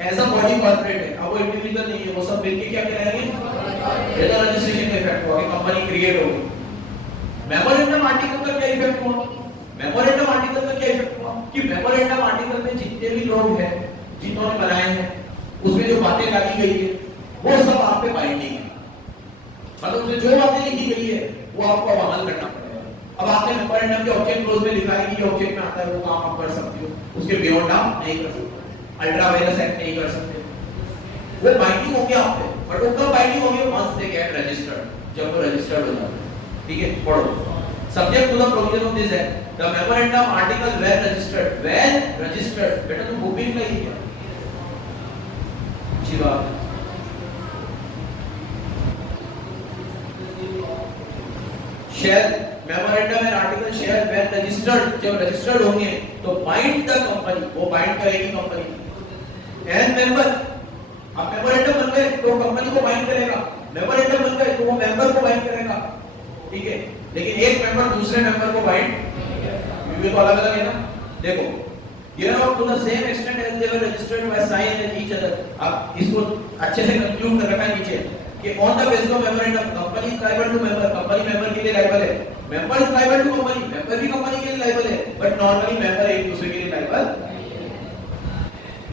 as a body corporate है। अब वो इंडिविजुअल नहीं है, वो सब मिलके क्या कहलाएंगे? ये तो रजिस्ट्रेशन का इफेक्ट हुआ कि कंपनी क्रिएट हो गई। मेमोरेंडम आर्टिकल का क्या इफेक्ट हुआ? मेमोरेंडम आर्टिकल का क्या इफेक्ट हुआ कि मेमोरेंडम आर्टिकल में जितने भी लोग हैं जिन्होंने बनाए हैं उसमें जो बातें डाली गई है वो सब आप पे बाइंडिंग है। मतलब उसमें जो बातें लिखी गई है वो आपको अमल करना पड़ेगा। अब आपने मेमोरेंडम के ऑब्जेक्ट क्लोज में लिखा है कि ये ऑब्जेक्ट में आता है वो काम आप कर सकते हो, उसके बियॉन्ड आप नहीं कर सकते, अल्ट्रा वायरस एक्ट नहीं कर सकते। वो बाइंडिंग होगी आप पे, बट वो कब बाइंडिंग होगी? वंस दे गेट रजिस्टर्ड, जब वो रजिस्टर्ड हो जाता है। ठीक है, पढ़ो। Subject to the provision of this है the memorandum article when registered. When registered, बेटा तुम बुक भी नहीं है, अच्छी बात। Share memorandum and article share when registered, जब रजिस्टर्ड होंगे तो बाइंड द कंपनी, वो बाइंड करेगी कंपनी एंड मेंबर। अब मेमोरेंडम बन गए तो कंपनी को बाइंड करेगा, मेमोरेंडम बन गए तो वो मेंबर को बाइंड करेगा। ठीक है, लेकिन एक मेंबर दूसरे मेंबर को बाइंड, ये तो अलग अलग है ना। देखो here out to the same extent as they were registered by sign and each other। अब इसको अच्छे से कंक्लूड कर रखा है नीचे कि on the basis of memorandum company is liable to member, company member के लिए लायबल है, member is liable to company, member भी कंपनी के लिए लायबल है, बट नॉर्मली मेंबर एक दूसरे के लिए लायबल।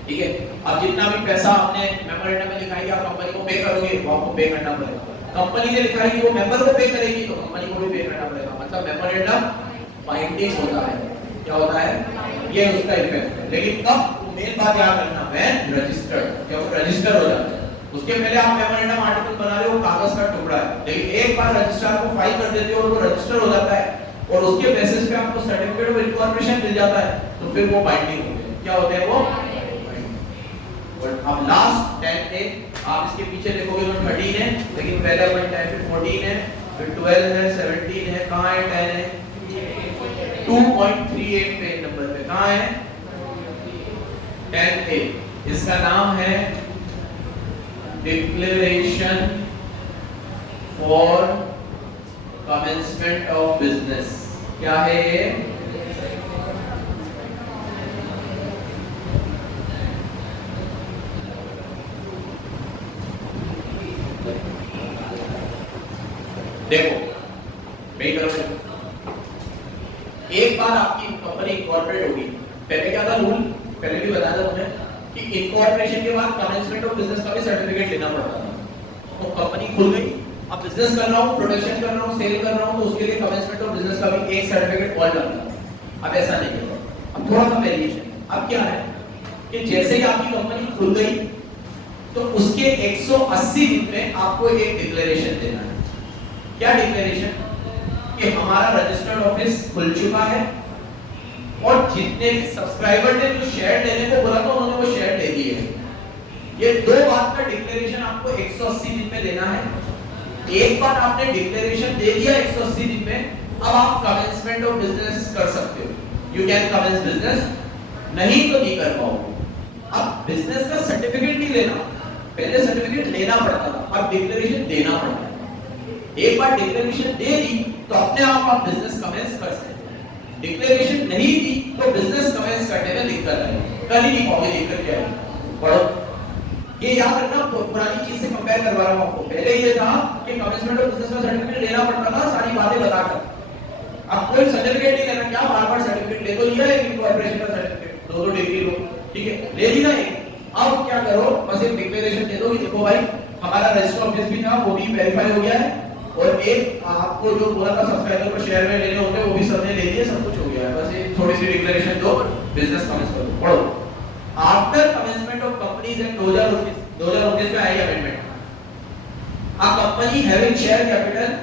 ठीक है, अब जितना भी पैसा आपने मेमोरेंडम में लिखा है कि आप कंपनी को पे करोगे वो आपको पे करना पड़ेगा। कंपनी ने लिखा है कि वो मेंबर को पे करेगी तो कंपनी को भी पे करना पड़ेगा। मतलब मेमोरेंडम बाइंडिंग होता है। क्या होता है? ये उसका इफेक्ट है। लेकिन कब? मेन बात याद रखना, व्हेन रजिस्टर्ड, जब रजिस्टर हो जाता है। उसके पहले आप मेमोरेंडम आर्टिकल बना रहे हो, कागज का टुकड़ा है, लेकिन एक बार रजिस्ट्रार को फाइल कर देते हो और वो रजिस्टर हो जाता है और उसके बेसिस पे आपको सर्टिफिकेट ऑफ इनकॉर्पोरेशन मिल जाता है तो फिर वो बाइंडिंग होती है। क्या होते हैं वो? अब लास्ट 10A आप इसके पीछे देखोगे तो 13 है, लेकिन पहले अपन 10 फिर 14 है, फिर 12 है, 17 है, कहां है 10 है? 2.38 पेज नंबर पे कहां है? 10A। इसका नाम है declaration for commencement of business. क्या है ये? देखो मेरी तरफ से एक बार आपकी कंपनी इनकॉर्पोरेट होगी, पहले क्या था रूल, पहले भी बताया था मुझे कि इनकॉर्पोरेशन के बाद कमेंसमेंट ऑफ बिजनेस का भी सर्टिफिकेट लेना पड़ता था। तो कंपनी खुल गई, अब बिजनेस कर रहा हूं, प्रोडक्शन कर रहा हूं, सेल कर रहा हूं, तो उसके लिए कमेंसमेंट ऑफ बिजनेस का भी एक सर्टिफिकेट और लगता था। अब ऐसा नहीं है, अब थोड़ा सा वेरिएशन। अब क्या है कि जैसे ही आपकी कंपनी खुल गई तो उसके 180 दिन में आपको एक डिक्लेरेशन देना है। क्या डिक्लेरेशन? कि हमारा रजिस्टर्ड ऑफिस खुल चुका है और जितने भी सब्सक्राइबर ने जो शेयर लेने को बोला था उन्होंने वो शेयर ले लिए हैं। ये दो बात का डिक्लेरेशन आपको 180 दिन में देना है। एक बार आपने डिक्लेरेशन दे दिया 180 दिन में, अब आप कमेंसमेंट ऑफ बिजनेस कर सकते हो, यू कैन कमेंस बिजनेस, नहीं तो नहीं कर पाओगे। अब बिजनेस का सर्टिफिकेट नहीं लेना, पहले सर्टिफिकेट लेना पड़ता था, अब डिक्लेरेशन देना पड़ता है। एक बार डिक्लेरेशन दे दी तो अपने आप बिजनेस कमेंस कर सकते हैं, डिक्लेरेशन नहीं दी तो बिजनेस कमेंस करने में दिक्कत है, कर ही नहीं पाओगे, दिक्कत क्या है? पढ़ो, ये याद रखना, पुरानी चीज से कंपेयर करवा रहा हूं आपको। पहले ये था कि कमेंसमेंट ऑफ बिजनेस का सर्टिफिकेट लेना पड़ता था सारी बातें बताकर, अब कोई सर्टिफिकेट नहीं लेना, क्या बार-बार सर्टिफिकेट ले तो लिया है, इनकॉर्पोरेशन का सर्टिफिकेट, दो डिग्री लो, ठीक है, ले ली ना। अब क्या करो, बस एक डिक्लेरेशन दे दो कि देखो भाई हमारा रजिस्टर ऑफिस भी था, वो भी वेरीफाई हो गया है, और एक आपको जो बोला था सब्सक्राइबर को शेयर में लेने होते हैं वो भी सबने ले लिए, सब कुछ हो गया है, बस एक थोड़ी सी डिक्लेरेशन दो, बिजनेस कमेंस करो। पढ़ो, after commencement of companies in 2019 में आई amendment, a company having share capital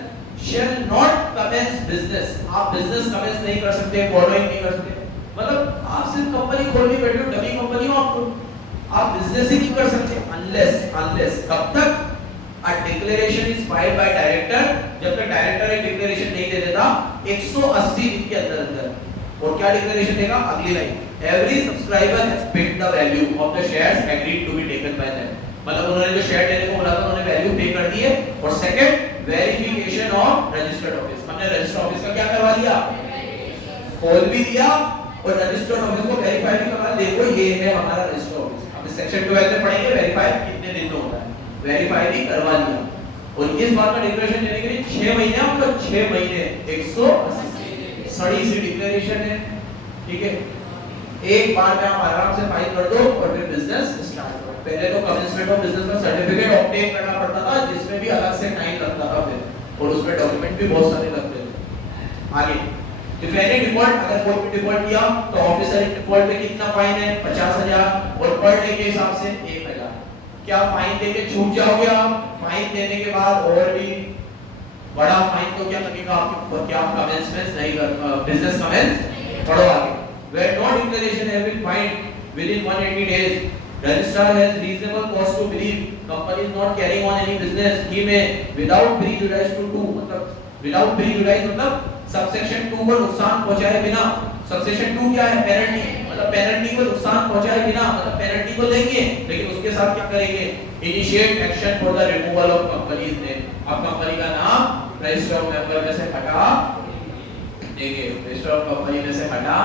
shall not commence business, आप बिजनेस कमेंस नहीं कर सकते, borrowing नहीं कर सकते, मतलब आप सिर्फ कंपनी खोल के बैठे हो, डमी कंपनी हो आप बिजनेस ही नहीं कर सकते unless कब तक a declaration is filed by director, जब तक डायरेक्टर एक डिक्लेरेशन नहीं दे देता 180 दिन के अंदर। और क्या डिक्लेरेशन देगा? अगली line, every subscriber has paid the value of the shares agreed to be taken by them, मतलब उन्होंने जो शेयर देने को बोला था उन्होंने वैल्यू पे कर दी है। और second, verification of registered office, हमने रजिस्टर्ड ऑफिस का क्या करवा दिया? खोल भी दिया और रजिस्टर्ड ऑफिस को वेरीफाई भी करवा, देखो ये है हमारा रजिस्टर्ड ऑफिस। अब सेक्शन 12 में पढ़ेंगे वेरीफाई कितने दिन में होता है, वेरीफाई भी करवा दिया। और इस बात का डिक्लेरेशन देने के लिए 6 महीने, आपको 6 महीने 180 सड़ी सी डिक्लेरेशन है, ठीक है। एक बार में आप आराम से फाइल कर दो और फिर बिजनेस स्टार्ट करो। पहले तो कमेंसमेंट ऑफ बिजनेस का सर्टिफिकेट ऑब्टेन करना पड़ता था, जिसमें भी अलग से टाइम लगता था फिर, और उसमें डॉक्यूमेंट भी बहुत सारे लगते थे। आगे इफ एनी डिफॉल्ट, अगर कोई भी डिफॉल्ट किया तो ऑफिसर इन डिफॉल्ट पे कितना फाइन है? 50,000, और पर डे के हिसाब से 1,000। क्या फाइन देके छूट जाओगे आप? फाइन देने के बाद और भी बड़ा फाइन तो क्या लगेगा आपको? क्या आप कमेंसमेंट नहीं कर, बिजनेस कमेंस पढ़ो आगे। Where no declaration has been filed within 180 days, registrar has reasonable cause to believe company is not carrying on any business, he may without prejudice to 2, मतलब without prejudice मतलब subsection 2 को नुकसान पहुंचाए बिना। Subsection 2 क्या है? पेनल्टी, मतलब penalty को नुकसान पहुंचाए बिना, मतलब पेनल्टी को देंगे लेकिन उसके साथ क्या करेंगे? Initiate action for the removal of companies name, अब कंपनी का नाम रजिस्टर ऑफ मेंबर में से हटा देंगे, रजिस्टर ऑफ कंपनी में से हटा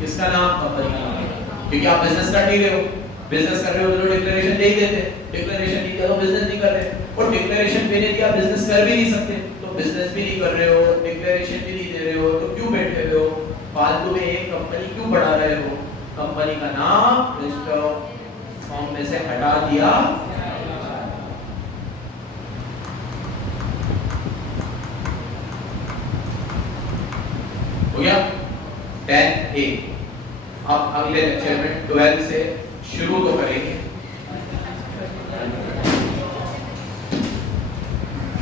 किसका नाम? कंपनी का नाम, क्योंकि आप बिजनेस कर नहीं रहे हो। बिजनेस कर रहे हो तो डिक्लेरेशन दे ही देते, डिक्लेरेशन नहीं दिया तो बिजनेस नहीं कर रहे, और डिक्लेरेशन देने दिया बिजनेस कर भी नहीं सकते, तो बिजनेस भी नहीं कर रहे हो, डिक्लेरेशन भी नहीं दे रहे हो, तो क्यों बैठे हुए हो? फालतू में एक कंपनी क्यों बढ़ा रहे हो? कंपनी का नाम रजिस्टर ऑफ फॉर्म में से हटा दिया। हो गया 10A। अब अगले लेक्चर में 12 से शुरू तो करेंगे,